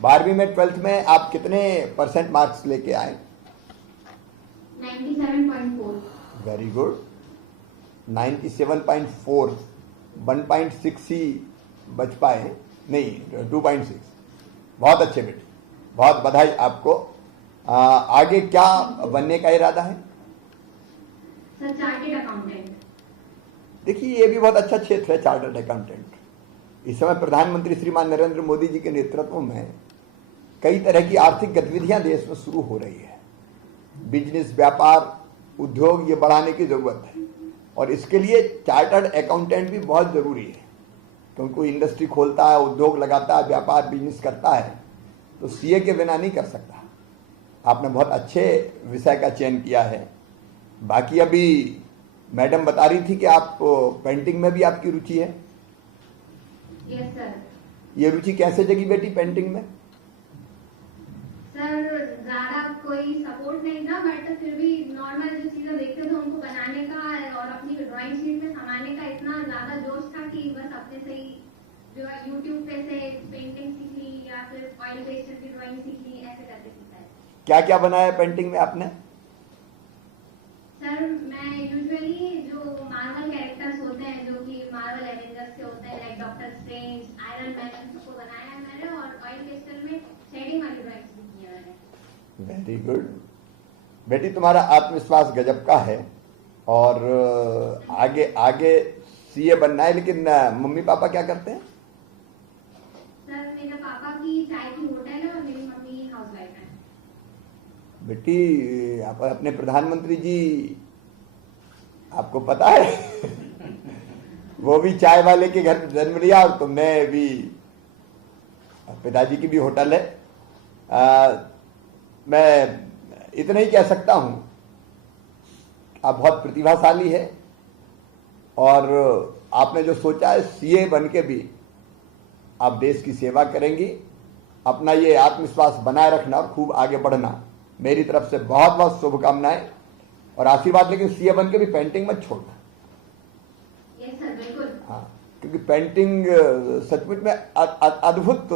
12वीं में 12th में आप कितने % मार्क्स लेके आए? 97.4। Very good. 97.4, 1.6 ही बच पाए, नहीं 2.6। बहुत अच्छे बेटे, बहुत बधाई आपको। आगे क्या बनने का इरादा है? Sir chartered accountant. देखिए, ये भी बहुत अच्छा क्षेत्र है, चार्टर्ड अकाउंटेंट। इस समय प्रधानमंत्री श्रीमान नरेंद्र मोदी जी के नेतृत्व में कई तरह की आर्थिक गतिविधियां देश में शुरू हो रही है। बिजनेस, व्यापार, उद्योग, ये बढ़ाने की जरूरत है। और इसके लिए चार्टर्ड अकाउंटेंट भी बहुत जरूरी है, क्योंकि कोई इंडस्ट्री खोलता है, उद्योग लगाता है, व्यापार बिजनेस करता है, तो सीए के बिना नहीं कर सकता। आपने बहुत अच्छे विषय का चयन किया है। बाकी अभी मैडम बता रही थी कि आप पेंटिंग में भी आपकी रुचि है। Yes sir. ये रुचि कैसे जगी बेटी पेंटिंग में? सर ज्यादा कोई सपोर्ट नहीं था, बट फिर भी नॉर्मल जो चीजें देखते थे उनको बनाने का और अपनी ड्राइंग शीट में समाने का इतना ज्यादा जोश था कि बस अपने से ही जो यूट्यूब पे से पेंटिंग सीख ली या फिर ऑयल पेस्टल की ड्राइंग सीख ली, ऐसे करके सीखा है। क्या क्या बनाया पेंटिंग में आपने? सर मैं यूजुअली जो मार्वल कैरेक्टर्स होते हैं, जो कि मार्वल एवेंजर्स के होते हैं, like doctor strange, iron man, सबको बनाया है मैंने। और ऑयल पेस्टल में शेडिंग वाली ड्राइंग्स भी की है मैंने। वेरी गुड बेटी, तुम्हारा आत्मविश्वास गजब का है। और आगे आगे सीए बनना है। लेकिन मम्मी पापा क्या करते हैं? सर मेरे पापा की चाय की होटल है और मेरी मम्मी हाउसवाइफ है। बेटी, आप अपने प्रधानमंत्री जी आपको पता है वो भी चाय वाले के घर जन्म लिया और तुमने भी, पिताजी की भी होटल है। मैं इतना ही कह सकता हूं, आप बहुत प्रतिभाशाली है और आपने जो सोचा है सीए बन के भी आप देश की सेवा करेंगी। अपना ये आत्मविश्वास बनाए रखना और खूब आगे बढ़ना। मेरी तरफ से बहुत बहुत शुभकामनाएं और आशीर्वाद। लेकिन सीए बन के भी पेंटिंग मत छोड़ना। यस सर, बिल्कुल। हाँ, क्योंकि पेंटिंग सचमुच में अद्भुत,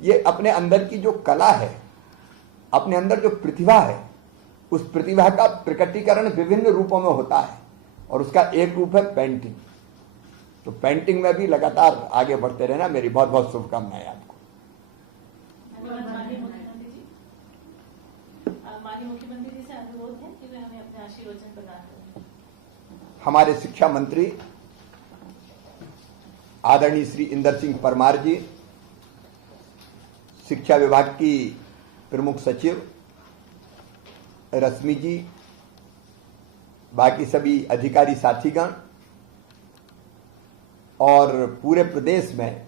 ये अपने अंदर की जो कला है, अपने अंदर जो प्रतिभा है, उस प्रतिभा का प्रकटीकरण विभिन्न रूपों में होता है और उसका एक रूप है पेंटिंग। तो पेंटिंग में भी लगातार आगे बढ़ते रहना। मेरी बहुत बहुत शुभकामनाएं आपको। माननीय मुख्यमंत्री जी से अनुरोध है कि वे हमें अपने आशीर्वचन प्रदान करें। हमारे शिक्षा मंत्री आदरणीय श्री इंदर सिंह परमार जी, शिक्षा विभाग की प्रमुख सचिव रश्मि जी, बाकी सभी अधिकारी साथीगण और पूरे प्रदेश में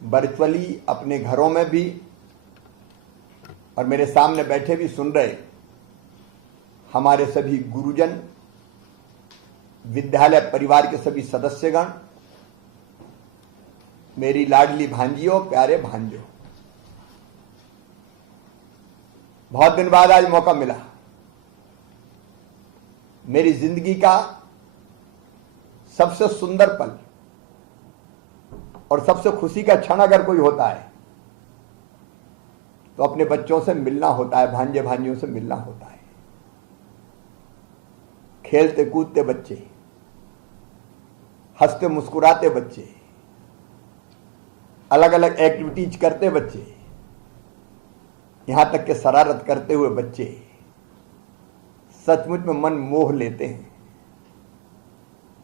वर्चुअली अपने घरों में भी और मेरे सामने बैठे भी सुन रहे हमारे सभी गुरुजन, विद्यालय परिवार के सभी सदस्यगण, मेरी लाडली भांजियों, प्यारे भांजों, बहुत दिन बाद आज मौका मिला। मेरी जिंदगी का सबसे सुंदर पल और सबसे खुशी का क्षण अगर कोई होता है तो अपने बच्चों से मिलना होता है, भांजे भांजियों से मिलना होता है। खेलते कूदते बच्चे, हंसते मुस्कुराते बच्चे, अलग अलग एक्टिविटीज करते बच्चे, यहां तक कि शरारत करते हुए बच्चे सचमुच में मन मोह लेते हैं।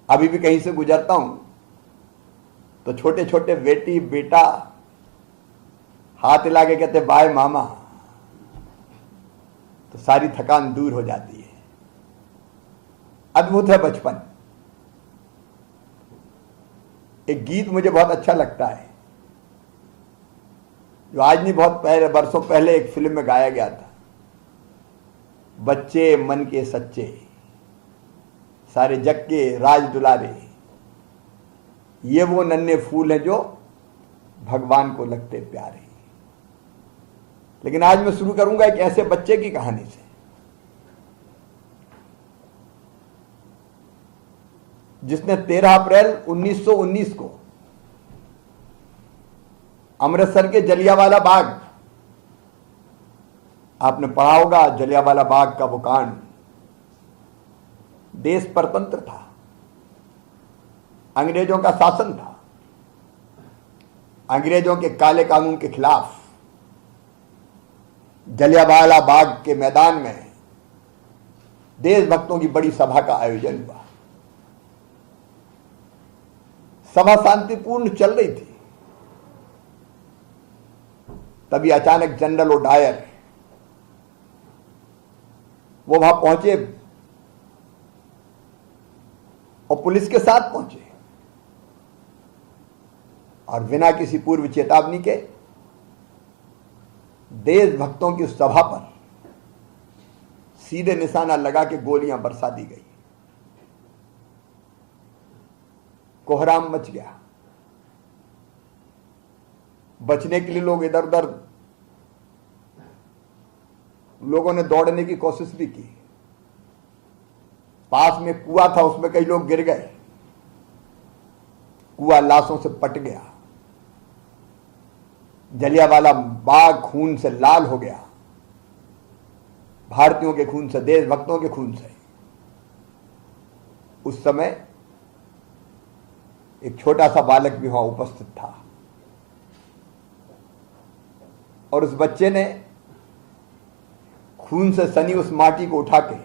अभी भी कहीं से गुजरता हूं तो छोटे छोटे बेटी बेटा हाथ हिला के कहते बाय मामा, तो सारी थकान दूर हो जाती है। अद्भुत है बचपन। एक गीत मुझे बहुत अच्छा लगता है जो आज नहीं, बहुत पहले, वर्षों पहले एक फिल्म में गाया गया था। बच्चे मन के सच्चे, सारे जग के राज दुलारे, ये वो नन्हे फूल हैं जो भगवान को लगते प्यारे। लेकिन आज मैं शुरू करूंगा एक ऐसे बच्चे की कहानी से जिसने 13 अप्रैल 1919 को अमृतसर के जलियांवाला बाग, आपने पढ़ा होगा जलियांवाला बाग का वो कांड, देश परतंत्र था, अंग्रेजों का शासन था, अंग्रेजों के काले कानून के खिलाफ जलियांवाला बाग के मैदान में देशभक्तों की बड़ी सभा का आयोजन हुआ। सभा शांतिपूर्ण चल रही थी, तभी अचानक जनरल ओडायर वो वहां पहुंचे और पुलिस के साथ पहुंचे और बिना किसी पूर्व चेतावनी के देशभक्तों की सभा पर सीधे निशाना लगा के गोलियां बरसा दी गई। कोहराम मच गया। बचने के लिए लोग इधर उधर, लोगों ने दौड़ने की कोशिश भी की। पास में कुआं था, उसमें कई लोग गिर गए, कुआं लाशों से पट गया। जलियांवाला बाग खून से लाल हो गया, भारतीयों के खून से, देशभक्तों के खून से। उस समय एक छोटा सा बालक भी वहां उपस्थित था और उस बच्चे ने खून से सनी उस माटी को उठा के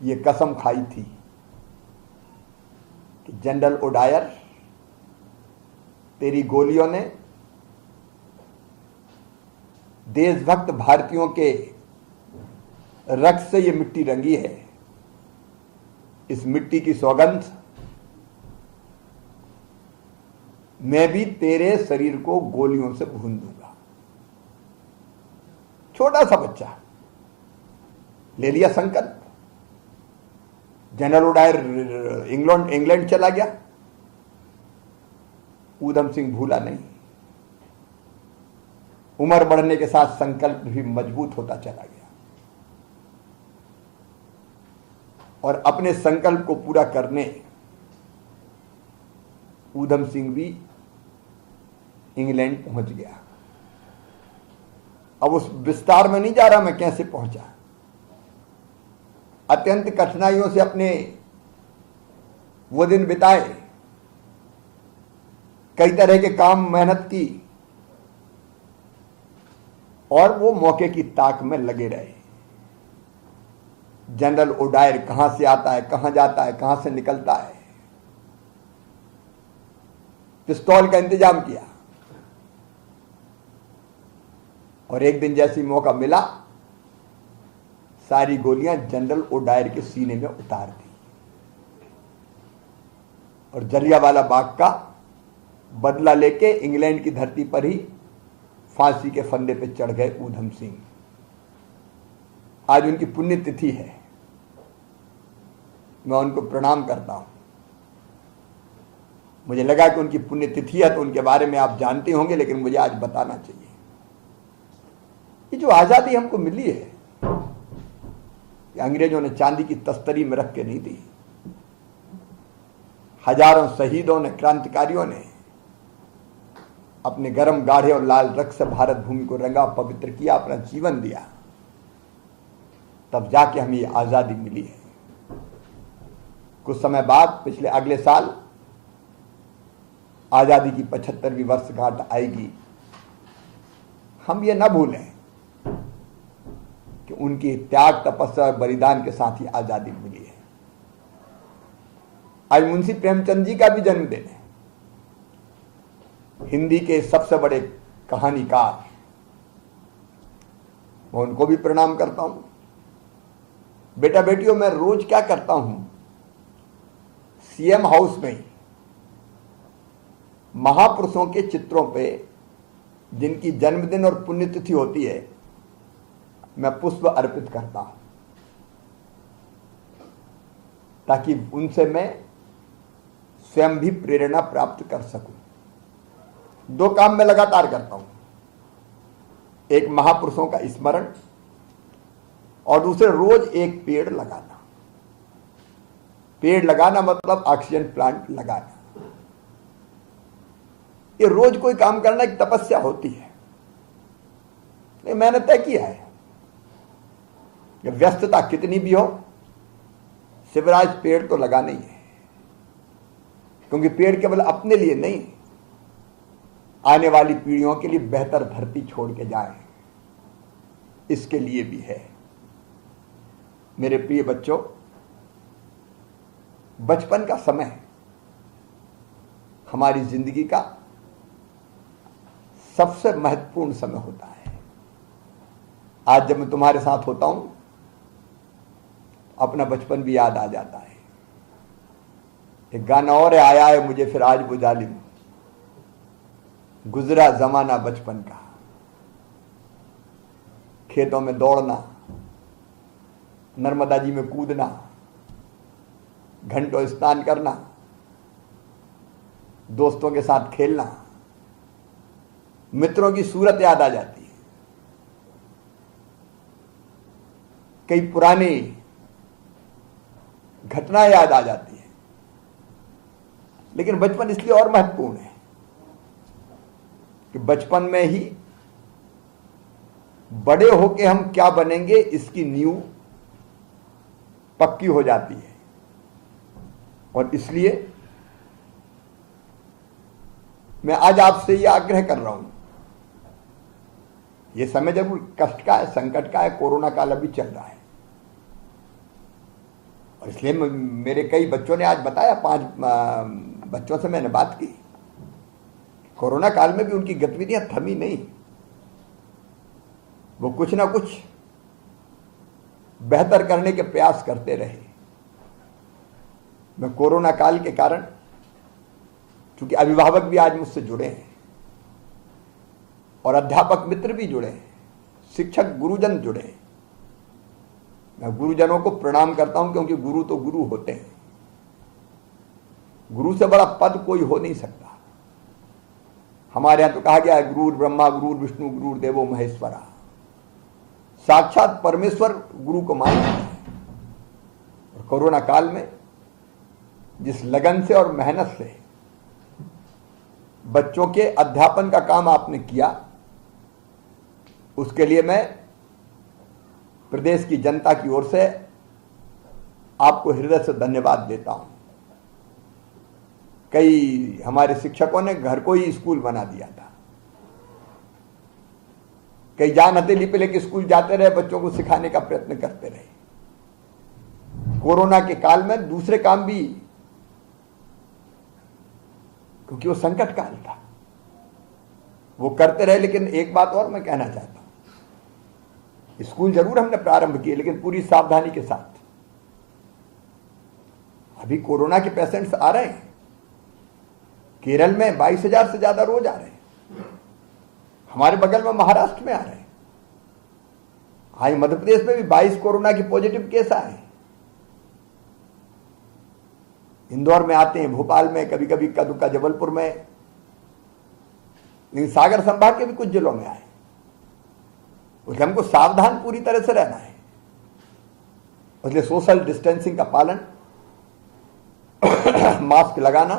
ये कसम खाई थी कि जनरल ओडायर, तेरी गोलियों ने देशभक्त भारतीयों के रक्त से ये मिट्टी रंगी है। इस मिट्टी की सौगंध मैं भी तेरे शरीर को गोलियों से भून दूंगा। छोटा सा बच्चा ले लिया संकल्प। जनरल ओडायर इंग्लैंड चला गया। ऊधम सिंह भूला नहीं। उम्र बढ़ने के साथ संकल्प भी मजबूत होता चला गया और अपने संकल्प को पूरा करने ऊधम सिंह भी इंग्लैंड पहुंच गया। अब उस विस्तार में नहीं जा रहा मैं कैसे पहुंचा। अत्यंत कठिनाइयों से अपने वो दिन बिताए, कई तरह के काम मेहनत की और वो मौके की ताक में लगे रहे। जनरल ओडायर कहां से आता है, कहां जाता है, कहां से निकलता है, पिस्तौल का इंतजाम किया और एक दिन जैसी मौका मिला सारी गोलियां जनरल ओडायर के सीने में उतार दी और जलियांवाला बाग का बदला लेके इंग्लैंड की धरती पर ही फांसी के फंदे पे चढ़ गए ऊधम सिंह। आज उनकी पुण्यतिथि है, मैं उनको प्रणाम करता हूं। मुझे लगा कि उनकी पुण्यतिथि है तो उनके बारे में आप जानते होंगे, लेकिन मुझे आज बताना चाहिए। ये जो आजादी हमको मिली है, ये अंग्रेजों ने चांदी की तस्तरी में रख के नहीं दी। हजारों शहीदों ने, क्रांतिकारियों ने अपने गर्म गाढ़े और लाल रक्त से भारत भूमि को रंगा, पवित्र किया, अपना जीवन दिया, तब जाके हमें ये आजादी मिली है। कुछ समय बाद पिछले अगले साल आजादी की 75वीं वर्षगांठ आएगी। हम ये न भूलें कि उनकी त्याग, तपस्या और बलिदान के साथ ही आजादी मिली है। आज मुंशी प्रेमचंद जी का भी जन्मदिन है, हिंदी के सबसे बड़े कहानीकार। मैं उनको भी प्रणाम करता हूं। बेटा बेटियों, मैं रोज क्या करता हूं, सीएम हाउस में महापुरुषों के चित्रों पे जिनकी जन्मदिन और पुण्यतिथि होती है, मैं पुष्प अर्पित करता हूं ताकि उनसे मैं स्वयं भी प्रेरणा प्राप्त कर सकूं। दो काम मैं लगातार करता हूं, एक महापुरुषों का स्मरण और दूसरे रोज एक पेड़ लगाना। पेड़ लगाना मतलब ऑक्सीजन प्लांट लगाना। ये रोज कोई काम करना एक तपस्या होती है। ये मैंने तय किया है, व्यस्तता कितनी भी हो, शिवराज पेड़ तो लगाना ही है, क्योंकि पेड़ केवल अपने लिए नहीं, आने वाली पीढ़ियों के लिए बेहतर धरती छोड़ के जाए, इसके लिए भी है। मेरे प्रिय बच्चों, बचपन का समय हमारी जिंदगी का सबसे महत्वपूर्ण समय होता है। आज जब मैं तुम्हारे साथ होता हूं, अपना बचपन भी याद आ जाता है। एक गाना और है, आया है मुझे फिर आज वो जालिम, गुजरा जमाना बचपन का। खेतों में दौड़ना, नर्मदा जी में कूदना, घंटों स्नान करना, दोस्तों के साथ खेलना, मित्रों की सूरत याद आ जाती है। कई पुरानी घटनाएं याद आ जाती है। लेकिन बचपन इसलिए और महत्वपूर्ण है कि बचपन में ही बड़े होके हम क्या बनेंगे इसकी नींव पक्की हो जाती है। और इसलिए मैं आज आपसे यह आग्रह कर रहा हूं, यह समय जरूर कष्ट का है, संकट का है, कोरोना काल अभी चल रहा है, और इसलिए मेरे कई बच्चों ने आज बताया, 5 बच्चों से मैंने बात की, कोरोना काल में भी उनकी गतिविधियां थमी नहीं, वो कुछ ना कुछ बेहतर करने के प्रयास करते रहे। मैं कोरोना काल के कारण, क्योंकि अभिभावक भी आज मुझसे जुड़े हैं और अध्यापक मित्र भी जुड़े हैं, शिक्षक गुरुजन जुड़े हैं, मैं गुरुजनों को प्रणाम करता हूं, क्योंकि गुरु तो गुरु होते हैं। गुरु से बड़ा पद कोई हो नहीं सकता। हमारे यहां तो कहा गया है, गुरु ब्रह्मा गुरु विष्णु गुरु देवो महेश्वरा। साक्षात परमेश्वर गुरु को मानता है। और कोरोना काल में जिस लगन से और मेहनत से बच्चों के अध्यापन का काम आपने किया, उसके लिए मैं प्रदेश की जनता की ओर से आपको हृदय से धन्यवाद देता हूं। कई हमारे शिक्षकों ने घर को ही स्कूल बना दिया था, कई जान हथेली पे लेके स्कूल जाते रहे, बच्चों को सिखाने का प्रयत्न करते रहे। कोरोना के काल में दूसरे काम भी, क्योंकि वो संकट काल था, वो करते रहे। लेकिन एक बात और मैं कहना चाहता हूं, स्कूल जरूर हमने प्रारंभ किए, लेकिन पूरी सावधानी के साथ। अभी कोरोना के पेशेंट्स आ रहे हैं, केरल में 22,000 से ज्यादा रोज आ रहे हैं, हमारे बगल में महाराष्ट्र में आ रहे हैं, आज मध्य प्रदेश में भी 22 कोरोना के पॉजिटिव केस आए। इंदौर में आते हैं, भोपाल में, कभी कभी कदुका जबलपुर में, लेकिन सागर संभाग के भी कुछ जिलों में आए। उसलिए हमको सावधान पूरी तरह से रहना है। इसलिए सोशल डिस्टेंसिंग का पालन, मास्क लगाना,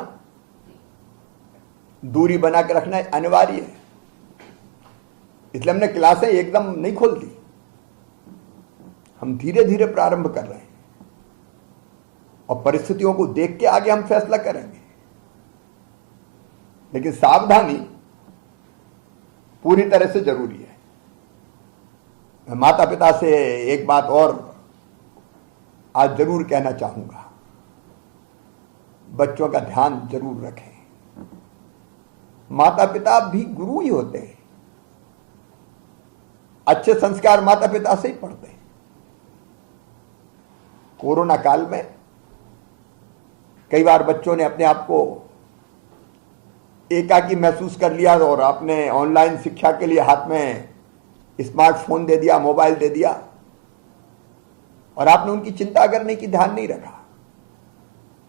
दूरी बना के रखना अनिवार्य है। इसलिए हमने क्लासें एकदम नहीं खोल दी, हम धीरे धीरे प्रारंभ कर रहे हैं और परिस्थितियों को देख के आगे हम फैसला करेंगे। लेकिन सावधानी पूरी तरह से जरूरी है। मैं माता पिता से एक बात और आज जरूर कहना चाहूंगा, बच्चों का ध्यान जरूर रखें। माता पिता भी गुरु ही होते हैं, अच्छे संस्कार माता पिता से ही पढ़ते हैं। कोरोना काल में कई बार बच्चों ने अपने आप को एकाकी महसूस कर लिया और आपने ऑनलाइन शिक्षा के लिए हाथ में स्मार्टफोन दे दिया, मोबाइल दे दिया, और आपने उनकी चिंता करने की ध्यान नहीं रखा।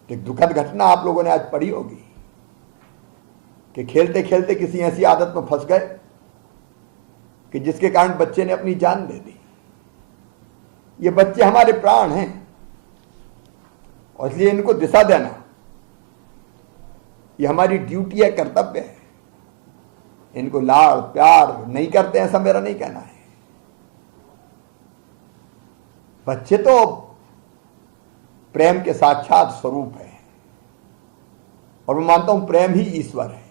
एक दुखद घटना आप लोगों ने आज पढ़ी होगी कि खेलते खेलते किसी ऐसी आदत में फंस गए कि जिसके कारण बच्चे ने अपनी जान दे दी। ये बच्चे हमारे प्राण हैं और इसलिए इनको दिशा देना ये हमारी ड्यूटी है, कर्तव्य है। इनको लाड़ प्यार नहीं करते हैं, ऐसा मेरा नहीं कहना है। बच्चे तो प्रेम के साक्षात स्वरूप है और मैं मानता हूं प्रेम ही ईश्वर है।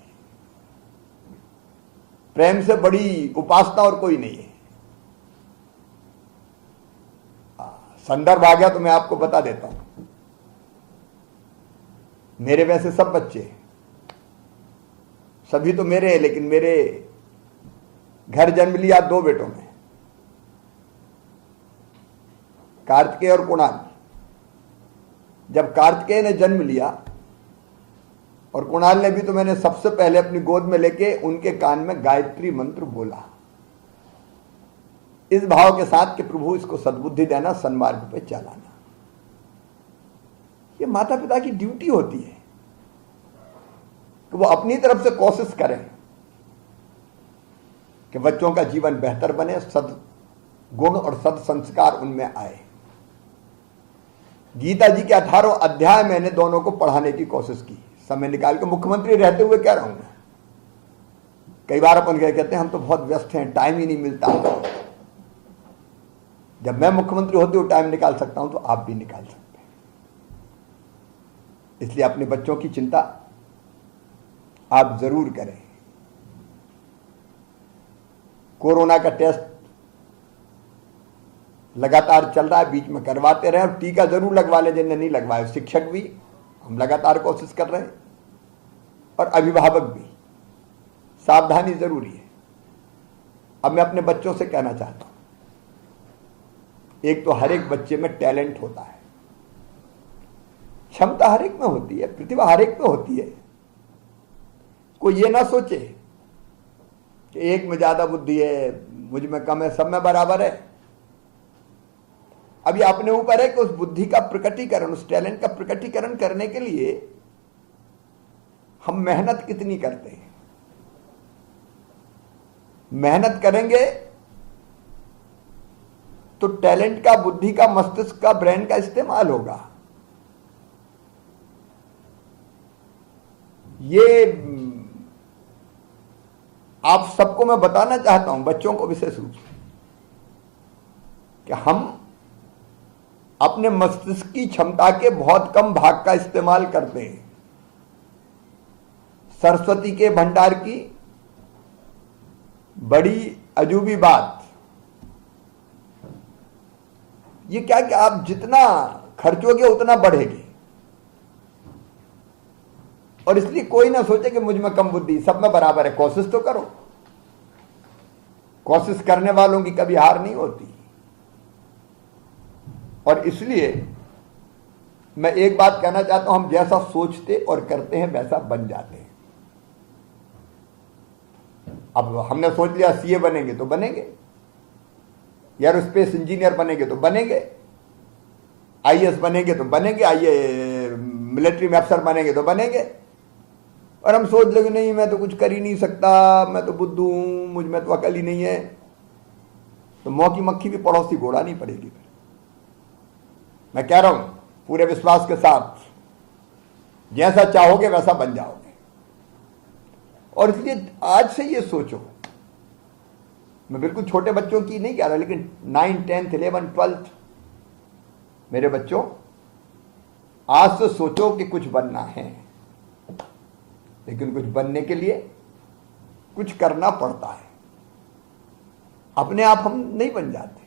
प्रेम से बड़ी उपासना और कोई नहीं है। संदर्भ आ गया तो मैं आपको बता देता हूं। मेरे वैसे सब बच्चे, सभी तो मेरे हैं, लेकिन मेरे घर जन्म लिया 2 बेटों में, कार्तिकेय और कुणाल। जब कार्तिकेय ने जन्म लिया और कुणाल ने भी, तो मैंने सबसे पहले अपनी गोद में लेके उनके कान में गायत्री मंत्र बोला, इस भाव के साथ कि प्रभु इसको सद्बुद्धि देना, सन्मार्ग पे चलाना। ये माता पिता की ड्यूटी होती है कि वो अपनी तरफ से कोशिश करें कि बच्चों का जीवन बेहतर बने, सद्गुण और सद्संस्कार उनमें आए। गीता जी के 18 अध्याय मैंने दोनों को पढ़ाने की कोशिश की, समय निकाल के, मुख्यमंत्री रहते हुए कह रहा हूं मैं। कई बार अपन कहते हैं हम तो बहुत व्यस्त हैं, टाइम ही नहीं मिलता। जब मैं मुख्यमंत्री होते हुए टाइम निकाल सकता हूं तो आप भी निकाल सकते हैं। इसलिए अपने बच्चों की चिंता आप जरूर करें। कोरोना का टेस्ट लगातार चल रहा है, बीच में करवाते रहे, और टीका जरूर लगवा ले जिन्हें नहीं लगवाया। शिक्षक भी हम लगातार कोशिश कर रहे हैं और अभिभावक भी। सावधानी जरूरी है। अब मैं अपने बच्चों से कहना चाहता हूं, एक तो हर एक बच्चे में टैलेंट होता है, क्षमता हर एक में होती है, प्रतिभा हर एक में होती है। कोई ये ना सोचे कि एक में ज्यादा बुद्धि है, मुझ में कम है, सब में बराबर है। अब ये अपने ऊपर है कि उस बुद्धि का प्रकटीकरण, उस टैलेंट का प्रकटीकरण करने के लिए हम मेहनत कितनी करते हैं। मेहनत करेंगे तो टैलेंट का, बुद्धि का, मस्तिष्क का, ब्रेन का इस्तेमाल होगा। ये आप सबको मैं बताना चाहता हूं, बच्चों को विशेष रूप से, कि हम अपने मस्तिष्क की क्षमता के बहुत कम भाग का इस्तेमाल करते हैं। सरस्वती के भंडार की बड़ी अजूबी बात ये क्या कि आप जितना खर्चोगे उतना बढ़ेगी, और इसलिए कोई ना सोचे कि मुझ में कम बुद्धि, सब में बराबर है। कोशिश तो करो, कोशिश करने वालों की कभी हार नहीं होती। और इसलिए मैं एक बात कहना चाहता हूं, हम जैसा सोचते और करते हैं वैसा बन जाते हैं। अब हमने सोच लिया सीए बनेंगे तो बनेंगे, एरोस्पेस इंजीनियर बनेंगे तो बनेंगे, आईएएस बनेंगे तो बनेंगे, मिलिट्री में अफसर बनेंगे तो बनेंगे। और हम सोच लेंगे नहीं मैं तो कुछ कर ही नहीं सकता, मैं तो बुद्धू हूं, मुझ में तो अकल ही नहीं है, तो मौह की मक्खी भी पड़ोसी घोड़ा नहीं पड़ेगी। फिर मैं कह रहा हूं पूरे विश्वास के साथ, जैसा चाहोगे वैसा बन जाओगे। और इसलिए आज से ये सोचो, मैं बिल्कुल छोटे बच्चों की नहीं कह रहा, लेकिन 9, 10, 11, 12 मेरे बच्चों, आज से सोचो कि कुछ बनना है, लेकिन कुछ बनने के लिए कुछ करना पड़ता है। अपने आप हम नहीं बन जाते।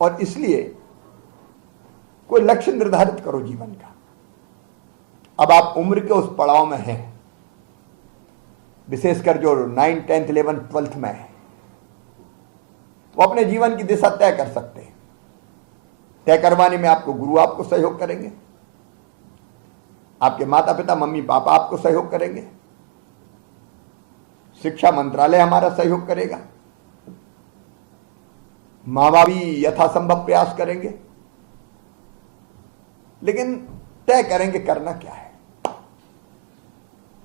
और इसलिए कोई लक्ष्य निर्धारित करो जीवन का। अब आप उम्र के उस पड़ाव में हैं, विशेषकर जो 9, 10, 11, 12 में है, वो अपने जीवन की दिशा तय कर सकते हैं। तय करवाने में आपको गुरु आपको सहयोग करेंगे, आपके माता पिता मम्मी पापा आपको सहयोग करेंगे, शिक्षा मंत्रालय हमारा सहयोग करेगा, मां बाप भी यथासंभव प्रयास करेंगे, लेकिन तय करेंगे करना क्या है।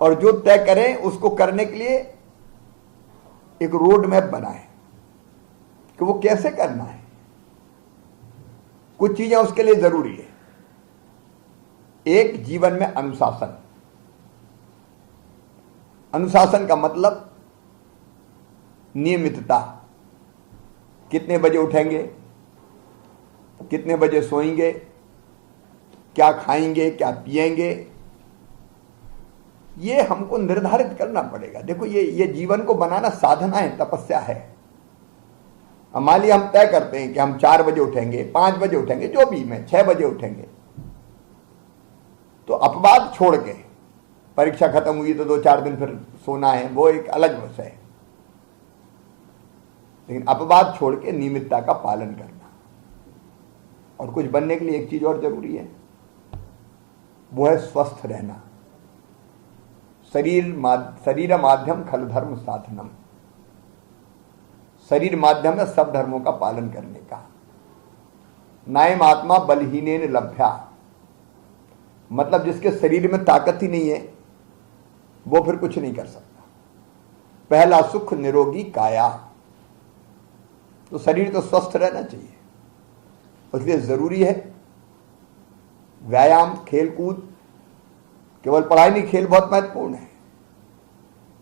और जो तय करें उसको करने के लिए एक रोड मैप बनाएं कि वो कैसे करना है। कुछ चीजें उसके लिए जरूरी है। एक, जीवन में अनुशासन। अनुशासन का मतलब नियमितता। कितने बजे उठेंगे, कितने बजे सोएंगे, क्या खाएंगे, क्या पिएंगे, ये हमको निर्धारित करना पड़ेगा। देखो ये जीवन को बनाना साधना है, तपस्या है। मान लिया हम तय करते हैं कि हम 4 बजे उठेंगे, 5 बजे उठेंगे, जो भी, मैं 6 बजे उठेंगे, तो अपवाद छोड़ के, परीक्षा खत्म हुई तो 2-4 दिन फिर सोना है, वो एक अलग विषय है, लेकिन अपवाद छोड़ के नियमितता का पालन करना। और कुछ बनने के लिए एक चीज और जरूरी है, वो है स्वस्थ रहना। शरीर माध्यम खल धर्म साधनम। शरीर माध्यम है सब धर्मों का पालन करने का। नायम आत्मा बलहीनेन लभ्या, मतलब जिसके शरीर में ताकत ही नहीं है वो फिर कुछ नहीं कर सकता। पहला सुख निरोगी काया, तो शरीर तो स्वस्थ रहना चाहिए, इसलिए जरूरी है व्यायाम, खेलकूद। केवल पढ़ाई नहीं, खेल बहुत महत्वपूर्ण है।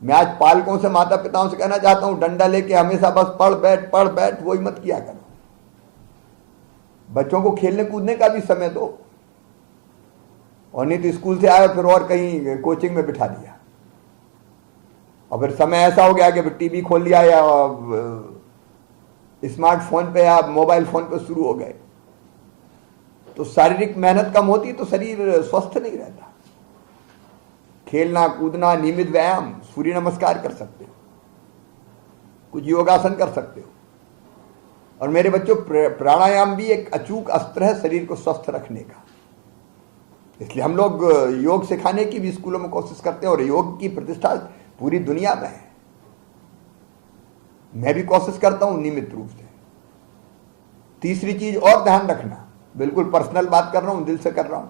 मैं आज पालकों से, माता पिताओं से कहना चाहता हूं, डंडा लेके हमेशा बस पढ़ बैठ वही मत किया करो। बच्चों को खेलने कूदने का भी समय दो, और नहीं तो स्कूल से आए फिर और कहीं कोचिंग में बिठा दिया, और फिर समय ऐसा हो गया कि टीवी खोल लिया या स्मार्टफोन पे या मोबाइल फोन पे शुरू हो गए, तो शारीरिक मेहनत कम होती तो शरीर स्वस्थ नहीं रहता। खेलना कूदना, नियमित व्यायाम, सूर्य नमस्कार कर सकते हो, कुछ योगासन कर सकते हो। और मेरे बच्चों, प्राणायाम भी एक अचूक अस्त्र है शरीर को स्वस्थ रखने का। इसलिए हम लोग योग सिखाने की भी स्कूलों में कोशिश करते हैं, और योग की प्रतिष्ठा पूरी दुनिया में है। मैं भी कोशिश करता हूं नियमित रूप से। तीसरी चीज और ध्यान रखना, बिल्कुल पर्सनल बात कर रहा हूं, दिल से कर रहा हूं,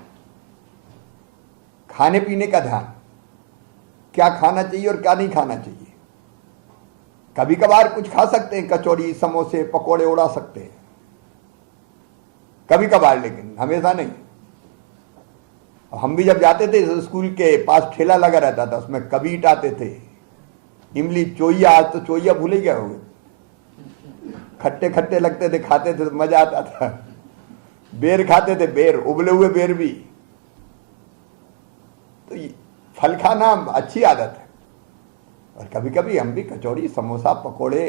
खाने पीने का ध्यान। क्या खाना चाहिए और क्या नहीं खाना चाहिए। कभी कभार कुछ खा सकते हैं, कचौड़ी, समोसे, पकोड़े उड़ा सकते हैं कभी कभार, लेकिन हमेशा नहीं। हम भी जब जाते थे स्कूल के पास ठेला लगा रहता था, उसमें कबीट आते थे, इमली चोइया, आज तो चोइया भूल ही गए होंगे, खट्टे खट्टे लगते थे, खाते थे तो मजा आता था। बेर खाते थे, बेर, उबले हुए बेर भी। तो फल खाना अच्छी आदत है। और कभी कभी हम भी कचौड़ी समोसा पकोड़े,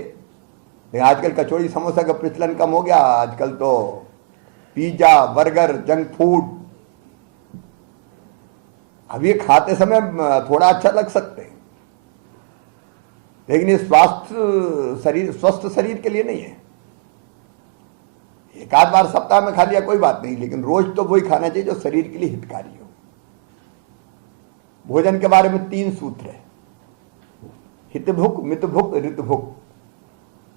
लेकिन आजकल कचौड़ी समोसा का प्रचलन कम हो गया। आजकल तो पिज्जा बर्गर जंक फूड, अब ये खाते समय थोड़ा अच्छा लग सकते हैं, लेकिन ये स्वस्थ शरीर के लिए नहीं है। एक आध बार सप्ताह में खा लिया कोई बात नहीं, लेकिन रोज तो वही खाना चाहिए जो शरीर के लिए हितकारी हो। भोजन के बारे में 3 सूत्र है, हितभुक, मितभुक, ऋतभुक,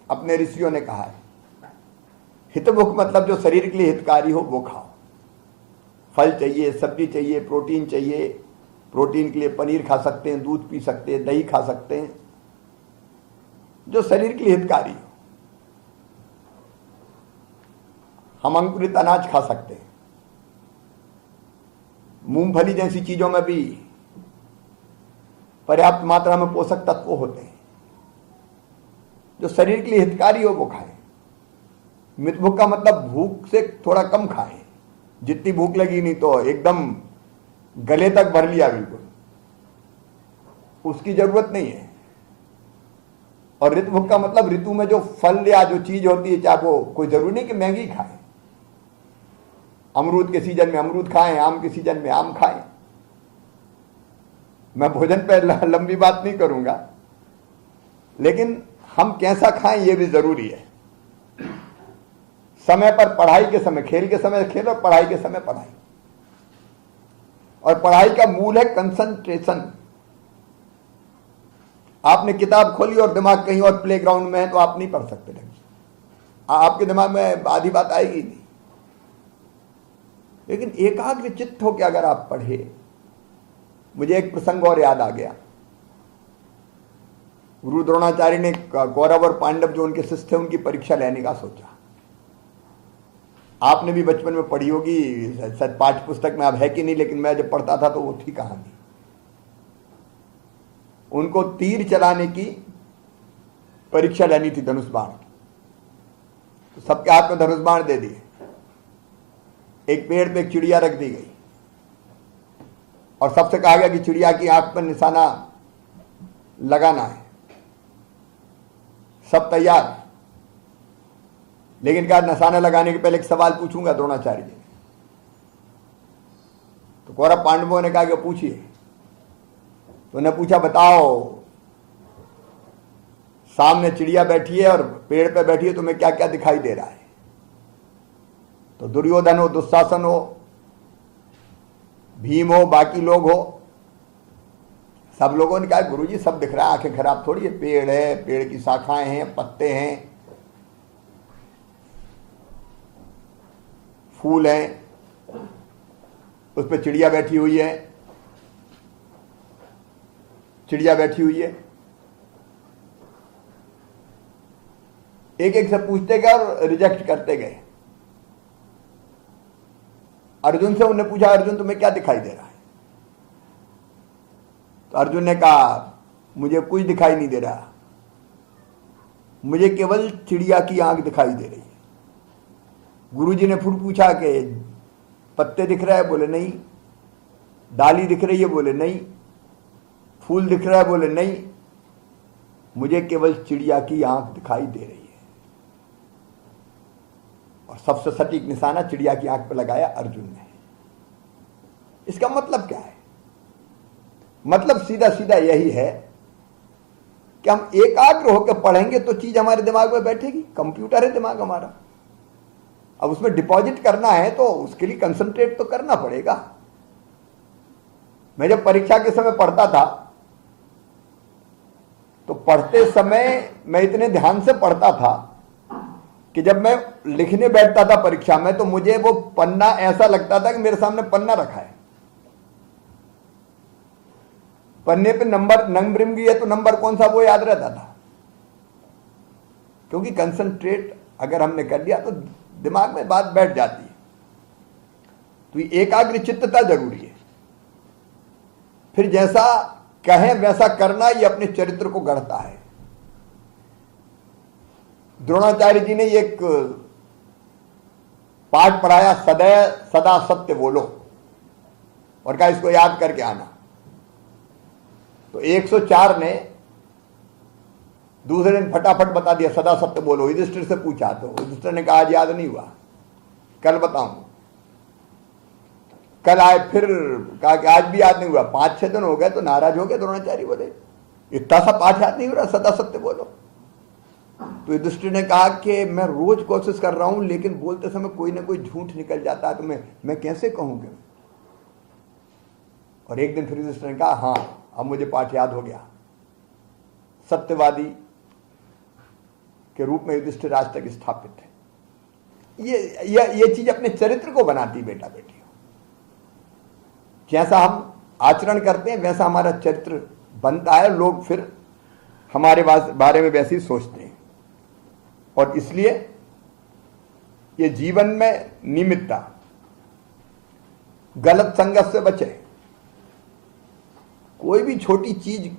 अपने ऋषियों ने कहा है। हितभुक मतलब जो शरीर के लिए हितकारी हो वो खाओ। फल चाहिए, सब्जी चाहिए, प्रोटीन चाहिए। प्रोटीन के लिए पनीर खा सकते हैं, दूध पी सकते हैं, दही खा सकते हैं, जो शरीर के लिए हितकारी हो। हम अंकुरित अनाज खा सकते हैं। मूंगफली जैसी चीजों में भी पर्याप्त मात्रा में पोषक तत्व होते हैं। जो शरीर के लिए हितकारी हो वो खाएं। मितभुक का मतलब भूख से थोड़ा कम खाएं, जितनी भूख लगी नहीं तो एकदम गले तक भर लिया बिल्कुल, उसकी जरूरत नहीं है। और ऋतभुक का मतलब ऋतु में जो फल या जो चीज होती है, चाहे वो कोई जरूरी नहीं कि महंगी खाएं। अमरूद के सीजन में अमरूद खाएं, आम के सीजन में आम खाएं। मैं भोजन पर लंबी बात नहीं करूंगा, लेकिन हम कैसा खाएं ये भी जरूरी है। समय पर पढ़ाई के समय खेल, के समय खेल, और पढ़ाई के समय पढ़ाई। और पढ़ाई का मूल है कंसंट्रेशन। आपने किताब खोली और दिमाग कहीं और प्लेग्राउंड में है तो आप नहीं पढ़ सकते ढंग से, आपके दिमाग में आधी बात आएगी नहीं। लेकिन एकाग्र चित्त होकर अगर आप पढ़े, मुझे एक प्रसंग और याद आ गया। गुरु द्रोणाचार्य ने कौरव और पांडव जो उनके शिष्य थे उनकी परीक्षा लेने का सोचा। आपने भी बचपन में पढ़ी होगी, शायद पाठ्य पुस्तक में अब है कि नहीं, लेकिन मैं जब पढ़ता था तो वो थी कहानी। उनको तीर चलाने की परीक्षा लेनी थी, धनुष बाण की। तो सबके हाथ में धनुष बाण दे दिए। एक पेड़ पे एक चिड़िया रख दी गई और सबसे कहा गया कि चिड़िया की आंख पर निशाना लगाना है। सब तैयार, लेकिन कहा निशाना लगाने के पहले एक सवाल पूछूंगा द्रोणाचार्य जी। तो कौरव पांडवों ने कहा कि पूछिए। तो उन्हें पूछा, बताओ सामने चिड़िया बैठी है और पेड़ पे बैठी है, तुम्हें क्या क्या दिखाई दे रहा है? तो दुर्योधन हो, दुशासन हो, भीम हो, बाकी लोग हो, सब लोगों ने कहा गुरुजी सब दिख रहा है, आंखें खराब थोड़ी है, पेड़ है, पेड़ की शाखाएं हैं, पत्ते हैं, फूल हैं, उस पर चिड़िया बैठी हुई है, चिड़िया बैठी हुई है। एक एक से पूछते गए और रिजेक्ट करते गए। अर्जुन से उन्हें पूछा, अर्जुन तुम्हें क्या दिखाई दे रहा है? तो अर्जुन ने कहा, मुझे कुछ दिखाई नहीं दे रहा, मुझे केवल चिड़िया की आंख दिखाई दे रही है। गुरुजी ने फिर पूछा कि पत्ते दिख रहा है? बोले नहीं। डाली दिख रही है? बोले नहीं। फूल दिख रहा है? बोले नहीं। मुझे केवल चिड़िया की आंख दिखाई दे रही है। और सबसे सटीक निशाना चिड़िया की आंख पर लगाया अर्जुन ने। इसका मतलब क्या है? मतलब सीधा सीधा यही है कि हम एकाग्र होकर पढ़ेंगे तो चीज हमारे दिमाग में बैठेगी। कंप्यूटर है दिमाग हमारा, अब उसमें डिपॉजिट करना है तो उसके लिए कंसंट्रेट तो करना पड़ेगा। मैं जब परीक्षा के समय पढ़ता था तो पढ़ते समय मैं इतने ध्यान से पढ़ता था कि जब मैं लिखने बैठता था परीक्षा में तो मुझे वो पन्ना ऐसा लगता था कि मेरे सामने पन्ना रखा है। पन्ने पे नंबरिंग भी है तो नंबर कौन सा वो याद रहता था, क्योंकि कंसंट्रेट अगर हमने कर लिया तो दिमाग में बात बैठ जाती है। तो एकाग्र चित्तता जरूरी है। फिर जैसा कहें वैसा करना ये अपने चरित्र को गढ़ता है। द्रोणाचार्य जी ने एक पाठ पढ़ाया, सदैव सदा सत्य बोलो, और कहा इसको याद करके आना। तो 104 ने दूसरे दिन फटाफट बता दिया, सदा सत्य बोलो। युधिष्ठिर से पूछा तो युधिष्ठिर ने कहा आज याद नहीं हुआ, कल बताऊं। कल आए, फिर कहा कि आज भी याद नहीं हुआ। 5-6 दिन हो गए तो नाराज हो गए द्रोणाचार्य, बोले इतना सा पाठ याद नहीं हो रहा, सदा सत्य बोलो। तो युधिष्ठिर ने कहा कि मैं रोज कोशिश कर रहा हूं, लेकिन बोलते समय कोई ना कोई झूठ निकल जाता है, तो मैं कैसे कहूंगा। और एक दिन फिर युधिष्ठिर ने कहा हाँ अब मुझे पाठ याद हो गया। सत्यवादी के रूप में युधिष्ठिर आज तक स्थापित है। ये चीज अपने चरित्र को बनाती बेटा बेटियों। जैसा हम आचरण करते हैं वैसा हमारा चरित्र बनता है, लोग फिर हमारे बारे में वैसे ही सोचते हैं। और इसलिए ये जीवन में नियमितता, गलत संगत से बचे। कोई भी छोटी चीज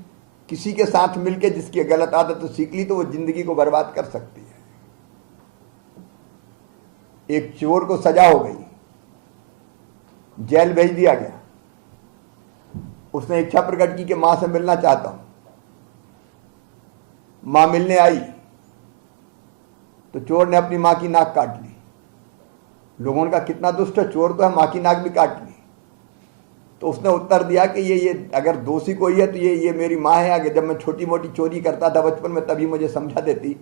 किसी के साथ मिलके जिसकी गलत आदत तो सीख ली तो वो जिंदगी को बर्बाद कर सकती है। एक चोर को सजा हो गई, जेल भेज दिया गया। उसने इच्छा प्रकट की कि मां से मिलना चाहता हूं। मां मिलने आई तो चोर ने अपनी मां की नाक काट ली। लोगों ने कहा कितना दुष्ट है, चोर तो है, मां की नाक भी काट ली। तो उसने उत्तर दिया कि ये अगर दोषी कोई है तो ये मेरी मां है। अगर जब मैं छोटी मोटी चोरी करता था बचपन में तभी मुझे समझा देती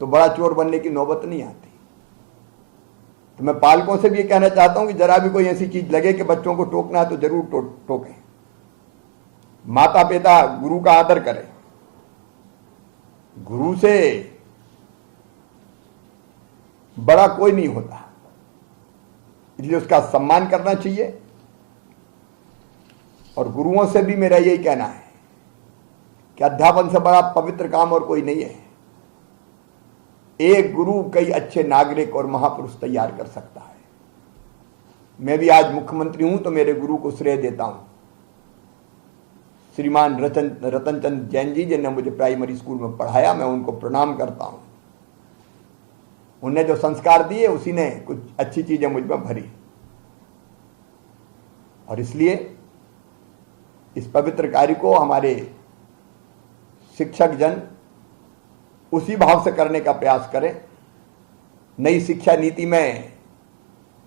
तो बड़ा चोर बनने की नौबत नहीं आती। तो मैं पालकों से भी ये कहना चाहता हूं कि जरा भी कोई ऐसी चीज लगे कि बच्चों को टोकना है तो जरूर टोकें। माता पिता गुरु का आदर करें। गुरु से बड़ा कोई नहीं होता, इसलिए उसका सम्मान करना चाहिए। और गुरुओं से भी मेरा यही कहना है कि अध्यापन से बड़ा पवित्र काम और कोई नहीं है। एक गुरु कई अच्छे नागरिक और महापुरुष तैयार कर सकता है। मैं भी आज मुख्यमंत्री हूं तो मेरे गुरु को श्रेय देता हूं, श्रीमान रतन चंद जैन जी, जिन्होंने मुझे प्राइमरी स्कूल में पढ़ाया। मैं उनको प्रणाम करता हूं। उन्हें जो संस्कार दिए उसी ने कुछ अच्छी चीजें मुझ में भरी। और इसलिए इस पवित्र कार्य को हमारे शिक्षक जन उसी भाव से करने का प्रयास करें। नई शिक्षा नीति में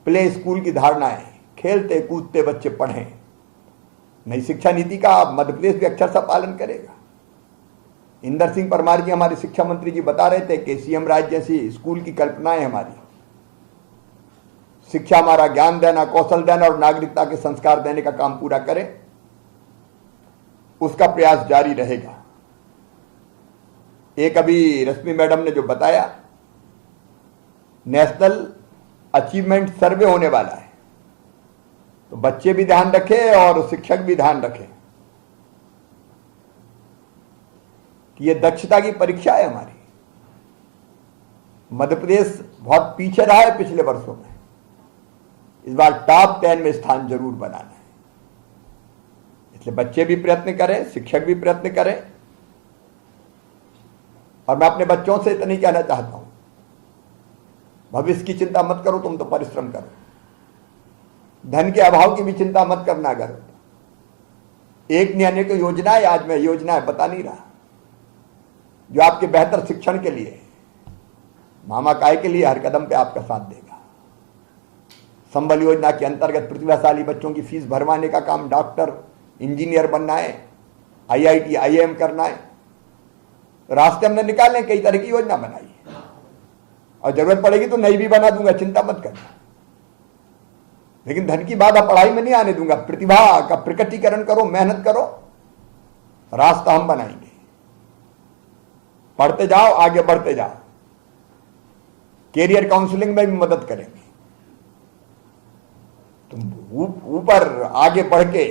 प्ले स्कूल की धारणा है, खेलते कूदते बच्चे पढ़ें। नई शिक्षा नीति का मध्य प्रदेश भी अक्षरशः पालन करेगा। इंदर सिंह परमार जी हमारे शिक्षा मंत्री जी बता रहे थे कि सीएम राज जैसी स्कूल की कल्पनाएं हमारी। शिक्षा हमारा ज्ञान देना, कौशल देना और नागरिकता के संस्कार देने का काम पूरा करें, उसका प्रयास जारी रहेगा। एक अभी रश्मि मैडम ने जो बताया, नेशनल अचीवमेंट सर्वे होने वाला है, तो बच्चे भी ध्यान रखें और शिक्षक भी ध्यान रखें कि ये दक्षता की परीक्षा है हमारी। मध्य प्रदेश बहुत पीछे रहा है पिछले वर्षों में, इस बार टॉप 10 में स्थान जरूर बनाना है। इसलिए बच्चे भी प्रयत्न करें, शिक्षक भी प्रयत्न करें। और मैं अपने बच्चों से इतना ही कहना चाहता हूं, भविष्य की चिंता मत करो, तुम तो परिश्रम करो। धन के अभाव की भी चिंता मत करना। अगर एक नहीं अनेक योजनाएं, आज मैं योजनाएं बता नहीं रहा, जो आपके बेहतर शिक्षण के लिए, मामा काय के लिए हर कदम पे आपका साथ देगा। संबल योजना के अंतर्गत प्रतिभाशाली बच्चों की फीस भरवाने का काम, डॉक्टर इंजीनियर बनना है, IIT IIM करना है, रास्ते हमने निकालने, कई तरह की योजना बनाई है। और जरूरत पड़ेगी तो नई भी बना दूंगा, चिंता मत करना। लेकिन धन की बाधा पढ़ाई में नहीं आने दूंगा। प्रतिभा का प्रकटीकरण करो, मेहनत करो, रास्ता हम बनाएंगे। पढ़ते जाओ, आगे बढ़ते जाओ। कैरियर काउंसलिंग में भी मदद करेंगे। तुम ऊपर आगे बढ़ के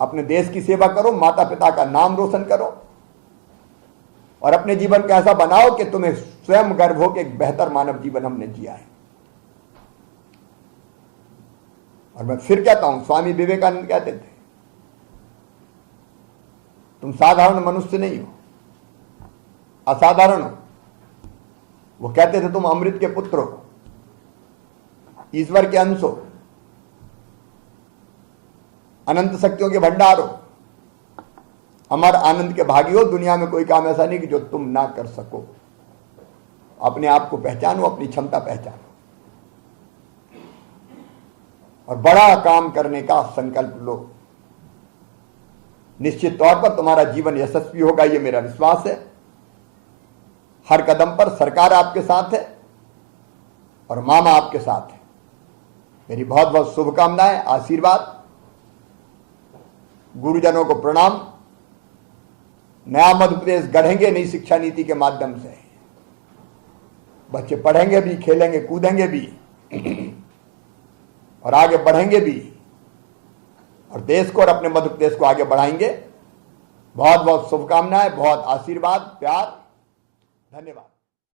अपने देश की सेवा करो, माता पिता का नाम रोशन करो और अपने जीवन को ऐसा बनाओ कि तुम्हें स्वयं गर्व हो कि एक बेहतर मानव जीवन हमने जिया है। और मैं फिर कहता हूं, स्वामी विवेकानंद कहते थे, तुम साधारण मनुष्य नहीं हो, असाधारण हो। वो कहते थे तुम अमृत के पुत्र हो, ईश्वर के अंश हो, अनंत शक्तियों के भंडार हो, अमर आनंद के भागी हो। दुनिया में कोई काम ऐसा नहीं कि जो तुम ना कर सको। अपने आप को पहचानो, अपनी क्षमता पहचानो और बड़ा काम करने का संकल्प लो। निश्चित तौर पर तुम्हारा जीवन यशस्वी होगा, ये मेरा विश्वास है। हर कदम पर सरकार आपके साथ है और मामा आपके साथ है। मेरी बहुत बहुत शुभकामनाएं, आशीर्वाद, गुरुजनों को प्रणाम। नया मध्य प्रदेश गढ़ेंगे नई शिक्षा नीति के माध्यम से। बच्चे पढ़ेंगे भी, खेलेंगे कूदेंगे भी और आगे बढ़ेंगे भी और देश को और अपने मध्य प्रदेश को आगे बढ़ाएंगे। बहुत बहुत शुभकामनाएं, बहुत आशीर्वाद, प्यार, धन्यवाद।